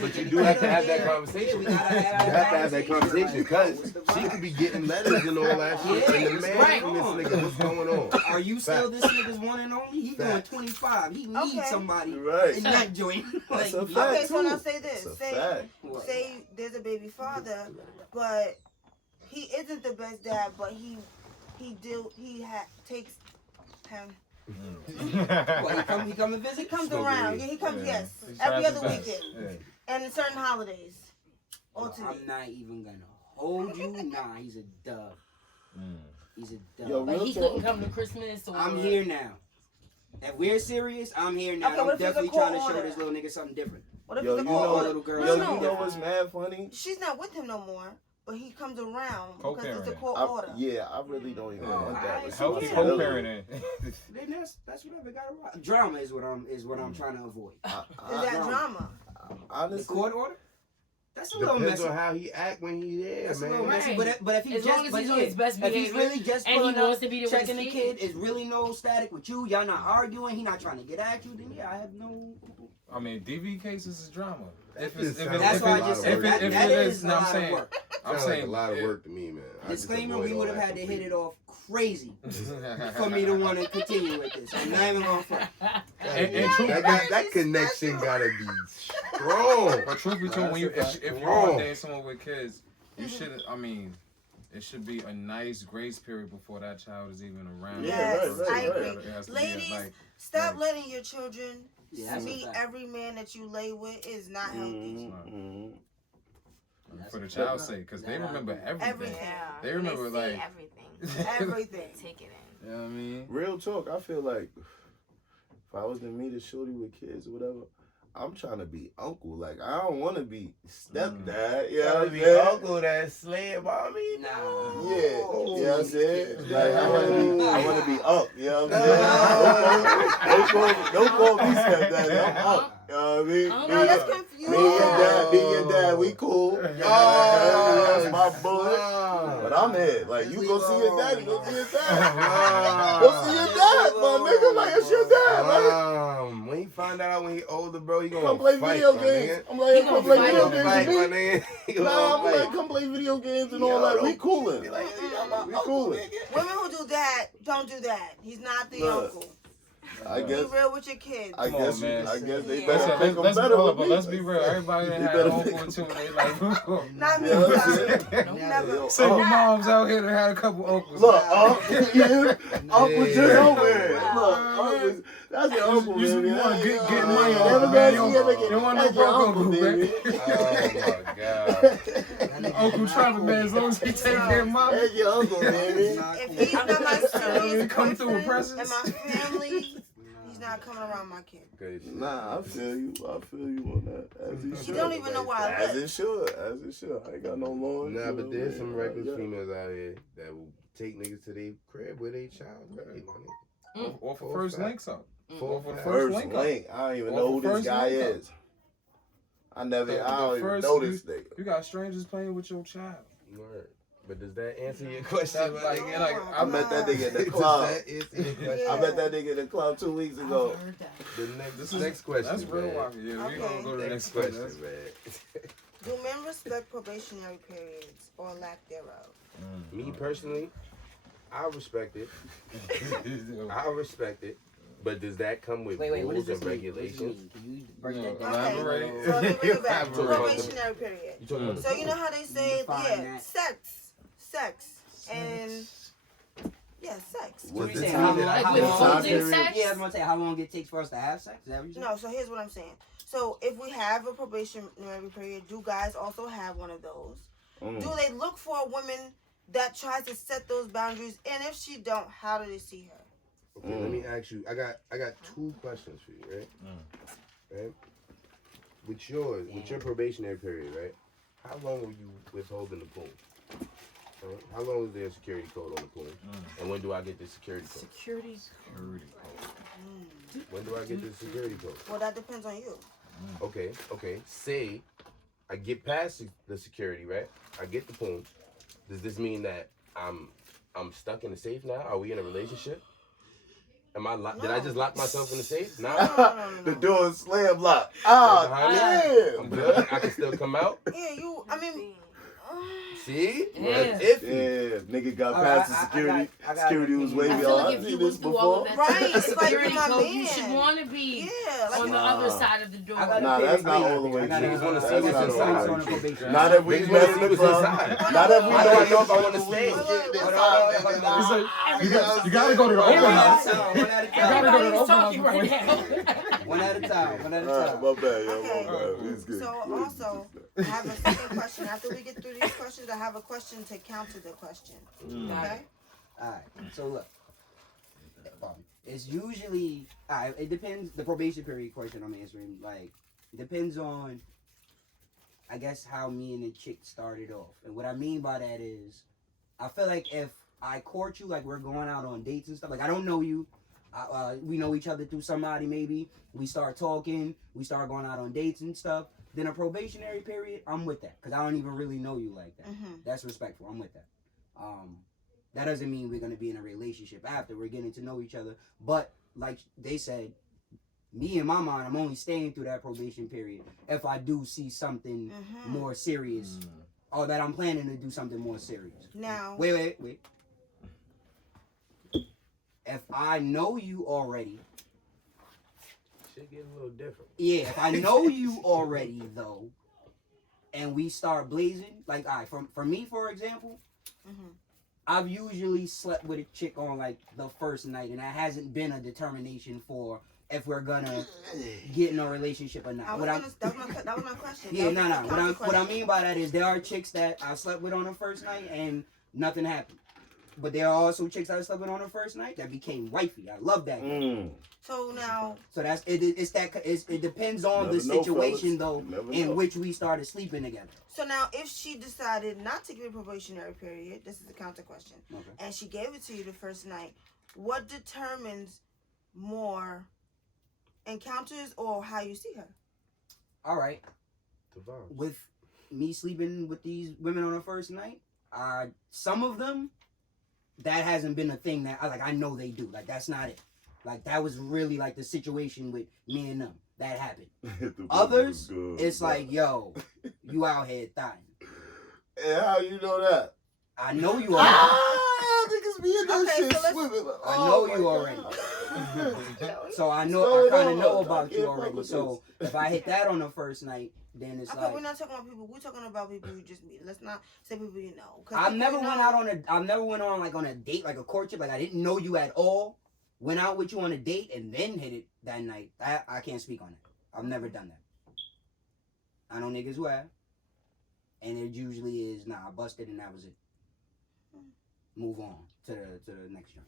But you do have to have that conversation. Yeah, we gotta You have to have that conversation because Like, she could be getting letters and all that shit. Yeah, And the man right. from this nigga, what's going on? Are you still this nigga's one and only? He doing Fact. 25. He needs Okay. somebody Right. in that joint. That's a Like, fact. Okay, so now too. say this. It's a Say fact. what? say there's a baby father, but he isn't the best dad, but he takes him. What, he come and visit? He comes Still around. good. Yeah, he comes. Yeah. Yes, He every tries other his best. weekend and certain holidays. Alternate. I'm not even gonna hold you. Nah, he's a dub. Mm. He's a dub. Yo, Like real he talk. couldn't come to Christmas or I'm here now. If we're serious, I'm here now. Okay, what I'm if it's a definitely court trying to show order? this little nigga something different. What if Yo, it's a you court know, order? little girl, yo, No, you no. know what's mad funny? She's not with him no more, but he comes around because it's a Co-parenting. court I, order. yeah, I really don't even Yeah. want that. with Healthy somebody else. co-parenting. Then that's whatever got to rock. Drama is what I'm trying to avoid. Is I- that drama? The honestly, court order? That's a little Depends messy. on how he act when he there, That's a man. little messy. Right. But if he As just long as but he's on yeah, his best if he's behavior really just and he pulling wants up, to be there with checking his the kid. kid, is really no static with you. Y'all not arguing. He not trying to get at you. Then yeah, I have no. I mean, DV cases is drama. If just it's if sounds That's if why I like just a said lot of that. work. That it is a no, I'm lot of saying, work. I'm Sounds saying like a lot of work to me, man. I just Disclaimer: avoid we all would have that had to hit it completely. off crazy for me to want to continue with this. I'm not even going to front. And truth, that connection gotta be strong. but truth be told, when you if you're on dating someone with kids, you should. I mean, it should be a nice grace period before that child is even around. Yes, I agree. It has to be Ladies, like, stop letting your children Yeah, that's a see fact. every man that you lay with is not healthy. for the child's sake, because they remember everything. Everything. Yeah. They remember, see like- everything. Everything. Take it in. You know what I mean? Real talk, I feel like if I was to meet a shorty with kids or whatever, I'm trying to be uncle. Like, I don't want to be stepdad. You know what I'm Be saying? uncle that slay mommy. Nah. Yeah, you know what I'm saying? Like, I want to be up. You know what I'm saying? Don't call me stepdad. I'm up. You know what I mean? No, that's confusing. Me and your dad, we cool. That's my bullet. But I'm here. Like, you go see your daddy, go see your dad. Go see your dad, my nigga. Like, it's your dad, man. When he find out when he older, bro, he gonna Come play fight, video my games. nigga. I'm like, come play video games Fight, my with me. nigga. He gonna Nah, I'm fight. like, come play video games and all that. We coolin'. We coolin'. Women who do that, don't do that. He's not the Look, uncle. I Be guess. real with your kids. I Come guess. on, man. I guess they Yeah. better Let's, pick them let's, better hold with up, but me. let's be real. Everybody that They had better uncle pick- and two, they like, Not me. You know what I'm sorry. saying? Never. single moms out here that had a couple uncles. Look, Uncle just Yeah. over here. Look, Uncle, that's your uncle, You baby. want to get money Never on gonna man. see You him again. don't want no That's your broke uncle, uncle, baby. man. Oh, my God. Uncle Trevor, man, as long as he take care of my... That's your uncle, baby. If he's not my serious Come through with boyfriend and presents. my family, he's not coming around my kid. Nah, I feel you. I feel you on that. As he You should. don't even know why I As live. it should. As it should. I ain't got no lawn. Nah, but there's some reckless Yeah. females out here that will take niggas to their crib where they child married, money. Off of first links up. Full Off of fact. First link up. link. I don't even Off know of who this first guy link up. is. I don't even first- know this nigga. You got strangers playing with your child. Word. But does that answer your question? Like, I met that nigga at the Does club. that answer your question? I met that nigga at the club 2 weeks ago. The next question. That's real man. wacky. Yeah, we Okay. gonna go to the Next next question, question. man. Do men respect probationary periods or lack thereof? Me personally, I respect it. I respect it. But does that come with Wait, what does rules this and mean? What does this regulations? mean? Can you break No, that down? elaborate. Okay, so let me bring it back. Elaborate. Probationary period. You talking about So you know how they say, Define yeah, that. sex, and yeah, sex. What you does saying? it How mean? long- Like how with long- time holding period? sex? Yeah, I was gonna say how long it takes for us to have sex. Is that what you said? No, so here's what I'm saying. So if we have a probationary period, do guys also have one of those? Do they look for a woman that tries to set those boundaries? And if she don't, how do they see her? Okay, let me ask you. I got two questions for you, right? Right. With your probationary period, right? How long were you withholding the pool? Right? How long is there a security code on the pool? And when do I get the security code? Security. When do I get the security code? Well, that depends on you. Okay. Say I get past the security, right? I get the pool. Does this mean that I'm stuck in the safe now? Are we in a relationship? Am I did I just lock myself in the safe? No. The door is slam locked. Ah, I'm damn. good. I can still come out. Yeah, I mean, See? Yeah. Well, it's iffy. Yeah, nigga got Alright, past the security. I got Security was I waving. I feel I like if see you this went through all of before. that Right, it's like security my code, you man. should want to be yeah, like on the Nah. other side of the door. I got Nah, a that's period. not all the way I got true. Niggas wanna That's see what's not all inside. the way on the true. probation. Not if we Niggas met wanna in see the what's club. inside. Not if we How do I met know if I want to stay? You gotta go to the open house. One at a You gotta go to the Everybody's open house talking before right you- now. One at a time. One at a Alright, time. my bad, yo, Okay. my bad. It's good. So also, I have a second question. After we get through these questions, I have a question to counter the question. Okay? Alright, so look. It's usually, it depends, the probation period question I'm answering, like, it depends on, I guess, how me and the chick started off. And what I mean by that is, I feel like if I court you, like we're going out on dates and stuff, like I don't know you, we know each other through somebody maybe, we start talking, we start going out on dates and stuff, then a probationary period, I'm with that, because I don't even really know you like that. That's respectful, I'm with that. That doesn't mean we're going to be in a relationship after. We're getting to know each other. But like they said, me in my mind, I'm only staying through that probation period if I do see something more serious or that I'm planning to do something more serious. Now, Wait. if I know you already, Shit get a little different. yeah, if I know you already though, and we start blazing, like, all right, for me, for example, I've usually slept with a chick on like the first night, and that hasn't been a determination for if we're gonna get in a relationship or not. That was my question. Yeah, That was no. the What I mean by that is there are chicks that I slept with on the first night and nothing happened. But there are also chicks I slept with on the first night that became wifey. I love that. So now, So that's it. It depends on Never the know, situation fellas. though, Never in know. which we started sleeping together. so now, if she decided not to give a probationary period, this is a counter question, Okay. and she gave it to you the first night, what determines more encounters or how you see her? All right. The vibe. With me sleeping with these women on the first night, some of them, that hasn't been a thing that I know they do. Like, that's not it. Like, that was really like the situation with me and them. That happened. Others, it's like, yo, you out here dying. And how you know that? I know you already. Niggas be in that Okay, shit so let's- swimming. Like, I know my you God. already. So I What's kind going of know on? about I you can't already. fuck with So if I hit that on the first night, then it's Okay, like we're not talking about people. We're talking about people you just meet. Let's not say people you know. 'Cause I people never you know- went out on a. I never went on like on a date, like a courtship. Like I didn't know you at all. Went out with you on a date and then hit it that night. I can't speak on that. I've never done that. I know niggas who have, and it usually is I busted and that was it. Move on to the next joint.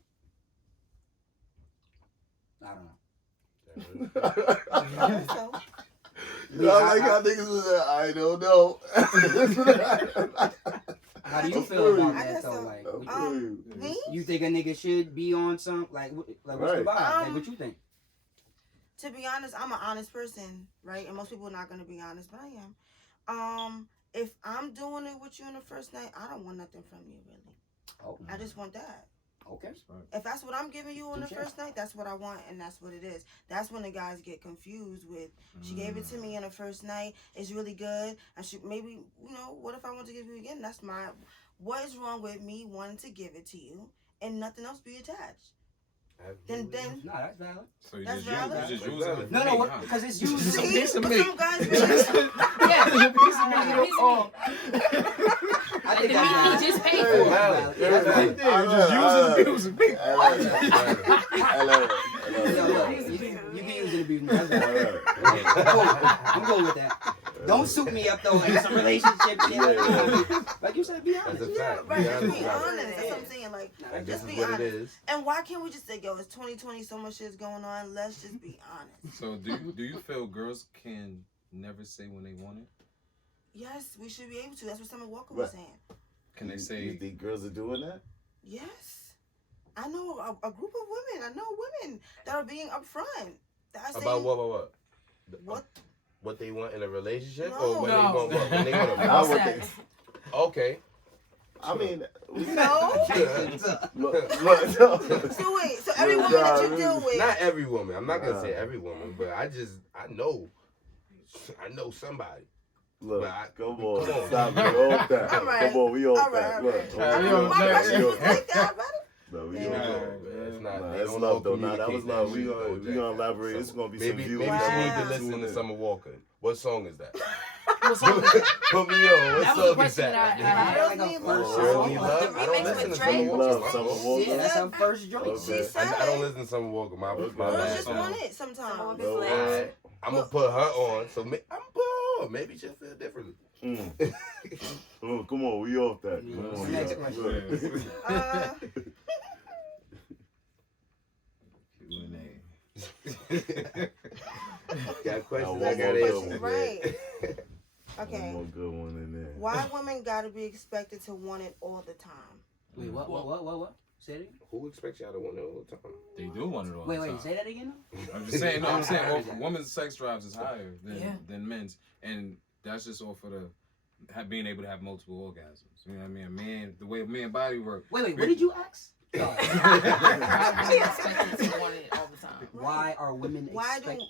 I don't know. So, I like how niggas was like, I don't know. How do you I feel feel about you. I that guess though? so. Like, me? you think a nigga should be on some like what's the Right. vibe? Like what you think? To be honest, I'm an honest person, right? And most people are not gonna be honest, but I am. If I'm doing it with you on the first night, I don't want nothing from you, really. Oh, I just want that. okay. If that's what I'm giving you on the Touche. first night, that's what I want, and that's what it is. That's when the guys get confused with, she gave it to me on the first night, it's really good, and she maybe, what if I want to give you again? That's what is wrong with me wanting to give it to you and nothing else be attached? Then, No, that's valid. So you That's just, valid? you just That's using valid. it. No, for me, huh? because it's Just a usually piece of but meat. some guys yeah. Piece of meat. Oh. I think The that's meat valid. he just paid Hey, for. valid. That's valid. You just using and abusing me. I love it. I love it. Yeah, look, you can use it abuse me. That's valid. I'm going with that. Don't suit me up though in some relationship shit. Like you said, be honest. That's a fact. Right, Be just honest be about it. honest. That's what I'm saying. Like, And this just is be what it honest. is. And why can't we just say, yo, it's 2020, so much shit's going on. Let's just be honest. So do you feel girls can never say when they want it? Yes, we should be able to. That's what Summer Walker was Right. saying. Can they You say think girls are doing that? Yes. I know a group of women. I know women that are being upfront. That are saying, About what? What? What they want in a relationship, No. or when No. they want what? When they want a I would Sex. think. Okay. I mean, No. look, no. So wait. So every woman that you deal with. Not every woman. I'm not gonna say every woman, but I know somebody. Look, But come on, come on. stop me off that. All right. Come on, we off All right, that. all Look, right. I I mean, mean, my no, question no. was like that. I read it. no, we Yeah. off No, that. it's not. Nah, They that's don't love though. all Nah, that was communicate love. shit, We gonna elaborate. It's gonna be some Maybe viewers. maybe she Wow. need to listen to Summer Walker. What song is that? What song is that? Put me on. What That was the song is question that? that I had. Girls like a need first love. Girls Need Love? The I don't remix listen to with Summer Drake. Walker. Love, Summer Walker. Yeah, that's her first joint. Okay. She said I don't listen to Summer Walker. My Girls bad. just want it sometimes. No. Alright. I'm gonna put her on. So I'm gonna put her on. Maybe she'll feel differently. Oh, come on, we off that. Yeah, Come what's on, the next yeah. question? Look. Uh, Got questions? Now, I one got more answers. good right. One Okay. more good one in there. Why women gotta be expected to want it all the time? Wait, what? Say it again. Who expects y'all to want it all the time? they do want it all Wait, the time? say that again. I'm just saying. No, I'm saying I heard women's sex drives is higher Yeah. than men's, and that's just all for the being able to have multiple orgasms. You know what I mean? A man, the way a man body work. Wait, what did you ask? She expected to want it all the time. Why are women Why expect?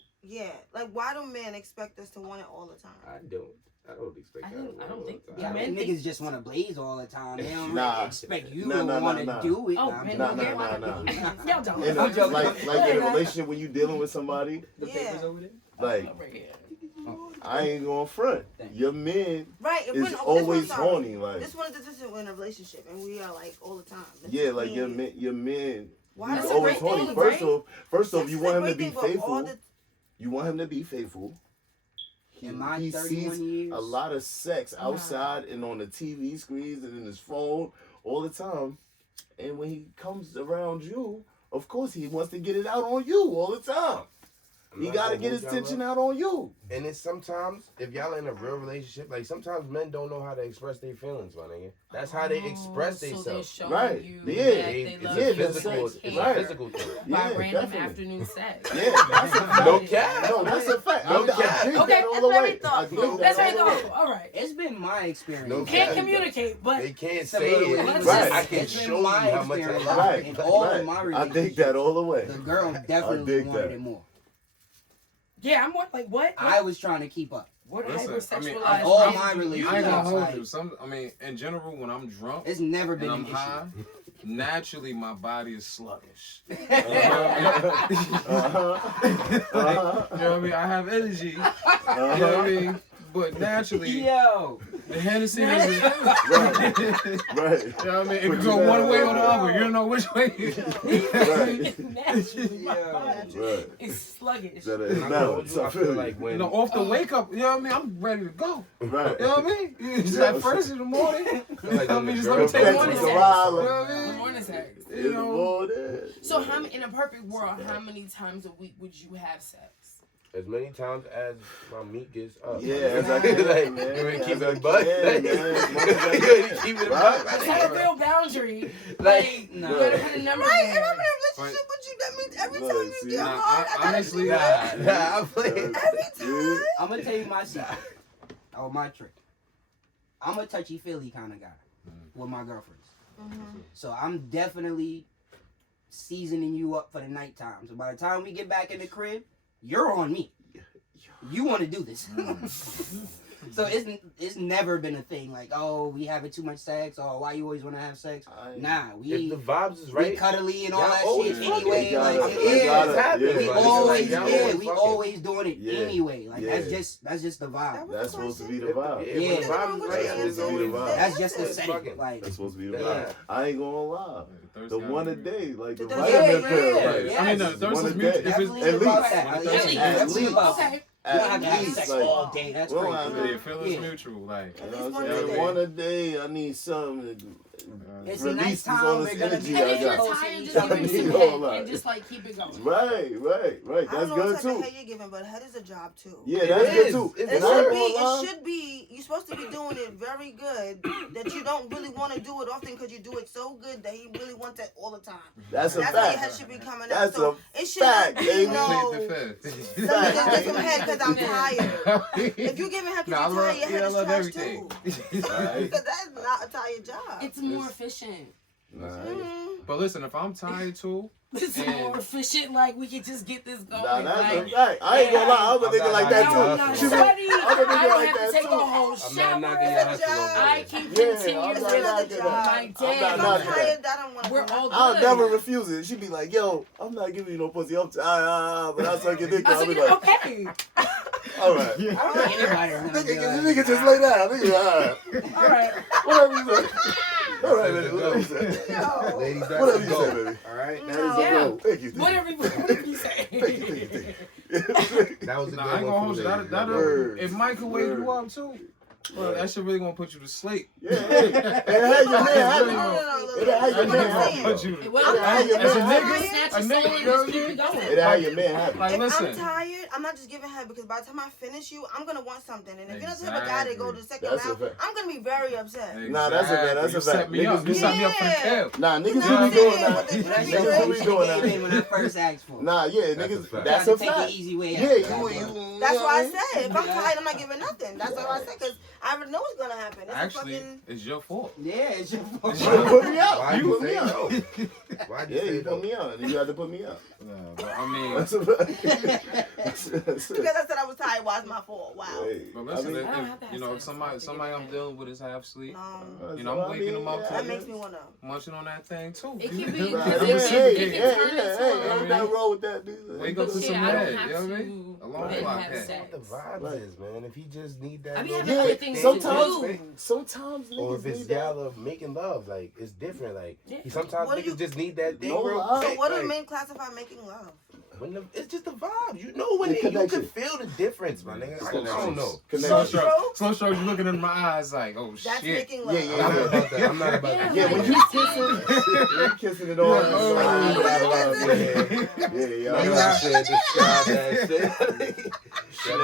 do men expect us to want it all the time? I don't. I don't expect that. I don't think- Yeah, men niggas think- just want to blaze all the time. They don't Nah. really expect you Nah, to nah, want to nah, do it. Oh, I'm man, joking. Y'all don't. In I'm a, joking. like in a relationship when you dealing with somebody, The Yeah. papers over there. like Right here. I ain't going front. Your man Right. If is we're- always this one, horny. Like This one is the we're in a relationship, and we are like all the time. That's yeah, just like me your and man, your man. Why He's that's a always great horny. thing, First right? off, Sex you is want a him to great be thing, but all faithful. the- You want him to be faithful. In my He 31 sees years. a lot of sex outside and on the TV screens and in his phone all the time. And when he comes around you, of course he wants to get it out on you all the time. He got to get his attention out on you. And it's sometimes, if y'all in a real relationship, like sometimes men don't know how to express their feelings, my nigga. That's how they express So they're themselves. showing Right. you Yeah. that they It's love a Yeah, you physical, and it's care a physical thing. by Yeah, random definitely. afternoon sex. Yeah, that's a fact. No cap. No, that's a fact. No I cap. dig Okay, that all that's the very way. I dig thoughtful. that That's very all the way. thoughtful. All right. It's been my experience. No Can't cap. communicate, but They can't Similar say with it, women. but Right. I can It's been show you my how much I experience. love Right. you. In all Right. of my I relationships, dig that all the way. the girl definitely dig wanted that. it more. yeah, I'm like, what? I was trying to keep up. What Listen, hypersexualized? I mean, all things my do you relationships. I ain't gonna do? hold Like- you. I mean, in general, when I'm drunk It's never and been I'm an issue. high, naturally my body is sluggish. Uh-huh. You know what I mean? I have energy. You know what I mean? But naturally, Yo, the Hennessy doesn't. Right. You Right. know what I mean? It could go one way or the other. You don't know which way. Right. Naturally, my Yo. body Right. is sluggish. That I is told balance. you, I I feel feel you. like when You know, off the wake up, you know what I mean? I'm ready to go. Right. You know what I mean? It's Yeah. like first in the morning. like I when mean, the just let me girl take Thanks, one. morning Mr. sex. You know Wilder. what I Good mean? morning sex. In You the know, morning. So, how in a perfect world, how many times a week would you have sex? as many times as my meat gets up. Yeah, as I like, can, man. you ready to keep As it I a buck? can, man. You ready to keep it a buck? It's like a real boundary. Like, Like, no. you gotta put a number Right, there. and I'm in a relationship with you. That means every Look, time see, you get nah, hard, I gotta honestly, do Nah, that. nah, I'm playing. Every time. I'm gonna tell you my secret. Oh, my trick. I'm a touchy-feely kind of guy with my girlfriends. So I'm definitely seasoning you up for the nighttime. So by the time we get back in the crib, you're on me. You want to do this. So it's never been a thing like, oh, we having too much sex, or why you always want to have sex. Nah, If we the vibes is we right, cuddly and all y'all that always shit fucking. anyway. You Like, gotta- yeah, you gotta- it's happening. yeah. we Like, always, y'all yeah, always we fucking. always doing it Yeah. anyway. Like Yeah. that's just the vibe. That's supposed to be the If the- vibe. yeah, Yeah. when the vibes Nothing is wrong right, with it's your always answer. right. That's just the It's setting. fucking. Like, That's supposed to be the Yeah. vibe. I ain't gonna lie. Thirst The gotta one be a real. day, like the Yeah, vitamin yeah, pill. yeah. Like, Yes. I mean, the thirst One is a mutual. day. If definitely it's At about least. that. At Yeah, least. definitely about that. Okay. You don't have to At have least, sex like, all day. That's well, crazy. I mean, Yeah, feel it's Yeah. mutual. Like, At You least know one what I'm a saying? day. One a day, I need something to It's a release nice this time. all We're this gonna energy be And I if you're got. close to tired, each just other. give me some Yeah. head and just like keep it going. Right. I That's don't know good what type too. of head you're giving, but head is a job too. Yeah, It that's good is. too. It's It And I ain't should be. gonna lie. It should be. You're supposed to be doing it very good. That you don't really want to do it often because you do it so good that you really want that all the time. That's a That's how your fact. head should be coming out. That's So a it should not fact, be baby. no. plead the fifth. Let me just get some head because I'm tired. If you giving head because Nah, I you're love- tired, your yeah, I head is love trash everything. too. Right. Because that's not a tired job. It's more efficient. Nah, But listen, if I'm tired too, It's And- more efficient. Like we could just get this going. Nah, that's like, a fact. I ain't gonna lie. I'm a I'm nigga not like that knocking I'm your too. not hustle. sweaty. I'm a nigga I don't like have that to take too. a whole I'm shower. not knocking your hustle over I there. can Yeah, continue I'm It's not with another knocking job. my I'm day. If not I'm knocking tired, I don't want to. We're all I'll good. never refuse it. She'd be like, yo, I'm not giving you no pussy. I'm tired. But I'll suck your dick. I I'll be said, like, okay. all right. Anybody wanna be Nigga, like, nigga just lay down. Nigga, all right. All right. Whatever you say. All right, baby. Whatever you say. No. Ladies, that's Whatever a you go. say, baby. All right, That is a Yeah. go. Thank you. Whatever you say. Thank you. Thank you. Thank you. that was a nah, good I ain't gonna one hold for you. ladies. That'll, Word. if Mike can wake you Word. up too, well, that shit really gonna put you to sleep. Yeah. And how your man happy. No. It how your That's what man I'm happy. saying. Put you It to, wasn't How your as a man nigga, happy. snatch a your soul nigga, and you know just what keep I it mean? going. It how your man happy. Like, If listen. I'm tired, I'm not just giving head because by the time I finish you, I'm gonna want something. And if you're not the type of guy that go to the second That's a round, fact. I'm gonna be very upset. Nah, that's a fact. That's You a fact. set me up. Niggas You do- set me up for the Yeah. kill. Nah, niggas Nah, do be doing yeah, that. but That's Niggas just Niggas what do you be doing gave in that. when I first asked for. Nah, yeah, That's a niggas. fact. That's Tried a to take fact. the easy way out. Yeah, you. That's why I said if I'm tired, I'm not giving nothing. That's what I said because I already know what's gonna happen. It's Actually, a fucking... it's your fault. Yeah, it's your fault. It's your Put me out. Why'd You you put me say out. no? Why'd you Yeah, say you no? put me out. You had to put me out. Yeah, but I mean, That's about it. Because I said I was tired, why it's my fault? Wow. Hey, but listen, I mean, I don't have to if, have you know, if sex somebody to get I'm back. dealing with is half asleep, Um, you know, I'm waking them up yeah, to that makes me wanna... munching on that thing too. It can be Right. because I mean, it can turn into ain't a... nothing wrong with that, dude. Wake up to Shit, some I don't head, have you know what I to mean? A long then clock have head. sex. What the vibes is, man. If he just need that I be little having other quick things thing, to Sometimes or niggas if it's need that. y'all of making love, like it's different. Like Yeah. sometimes What do niggas you- just need that thing No real lie. So quick. what do like, men classify making love? it's just the vibe. You know when The you can connection. feel the difference, my nigga. I don't know. So Connection. true. Slow show, you looking in my eyes like, oh That's shit. making love. Yeah, I'm not about that. I'm not about Yeah, that. Yeah, when you like- kissing it all, Yeah, it's like, oh, you gotta love, yeah. yeah, You yeah. know what I said? Describe that shit. She I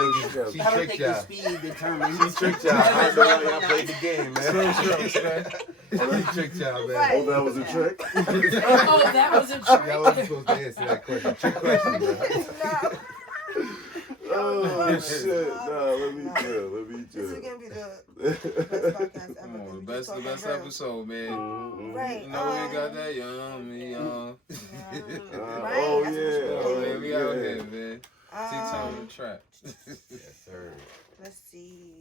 don't tricked think the y'all. speed determines. She tricked y'all. I don't know how y'all played the game, man. She tricked y'all, man. Right. Oh, that was a trick. Oh, that was a Y'all trick. wasn't supposed to answer that question. Trick question, man. No. Oh shit! Nah, let me No. chill. Let me This is chill. gonna be the best podcast ever. Come on, 'cause the we best, just the talking best real. episode, man. Mhm. Right. You know we got that yummy, Right, Oh that's what yeah. you Oh do. man, we out here, man. T-Time Um, in the trap. Yes, sir. let's see.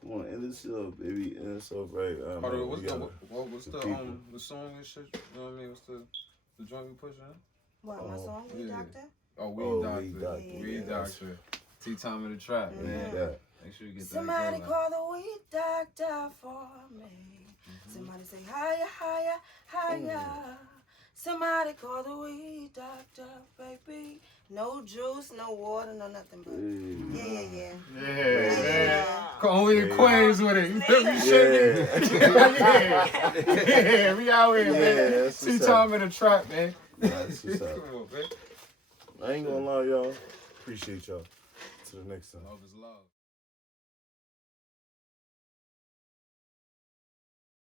Come on, end this shit up, baby. End this up right. Hold on, what's we the gotta- what's the the people. the song and shit? You know what I mean? What's the joint we pushing? What, my Oh, song? We yeah. Doctor? Oh, Oh, Weed Doctor. Weed Doctor, Weed yeah. Doctor. T-Time in the trap, Mhm. man. Yeah. Make sure you get that. Somebody going. call the weed doctor for me. Somebody say higher, higher, higher. Somebody call the weed doctor, baby. No juice, no water, no nothing but. Yeah. Yeah. Only the Yeah. Queens with it. You feel me? Yeah. Yeah, we out here, Yeah, man. that's what's T-Time in the trap, man. That's what's up. Come on, man. I ain't gonna lie, y'all. Appreciate y'all. To the next time. Love is love.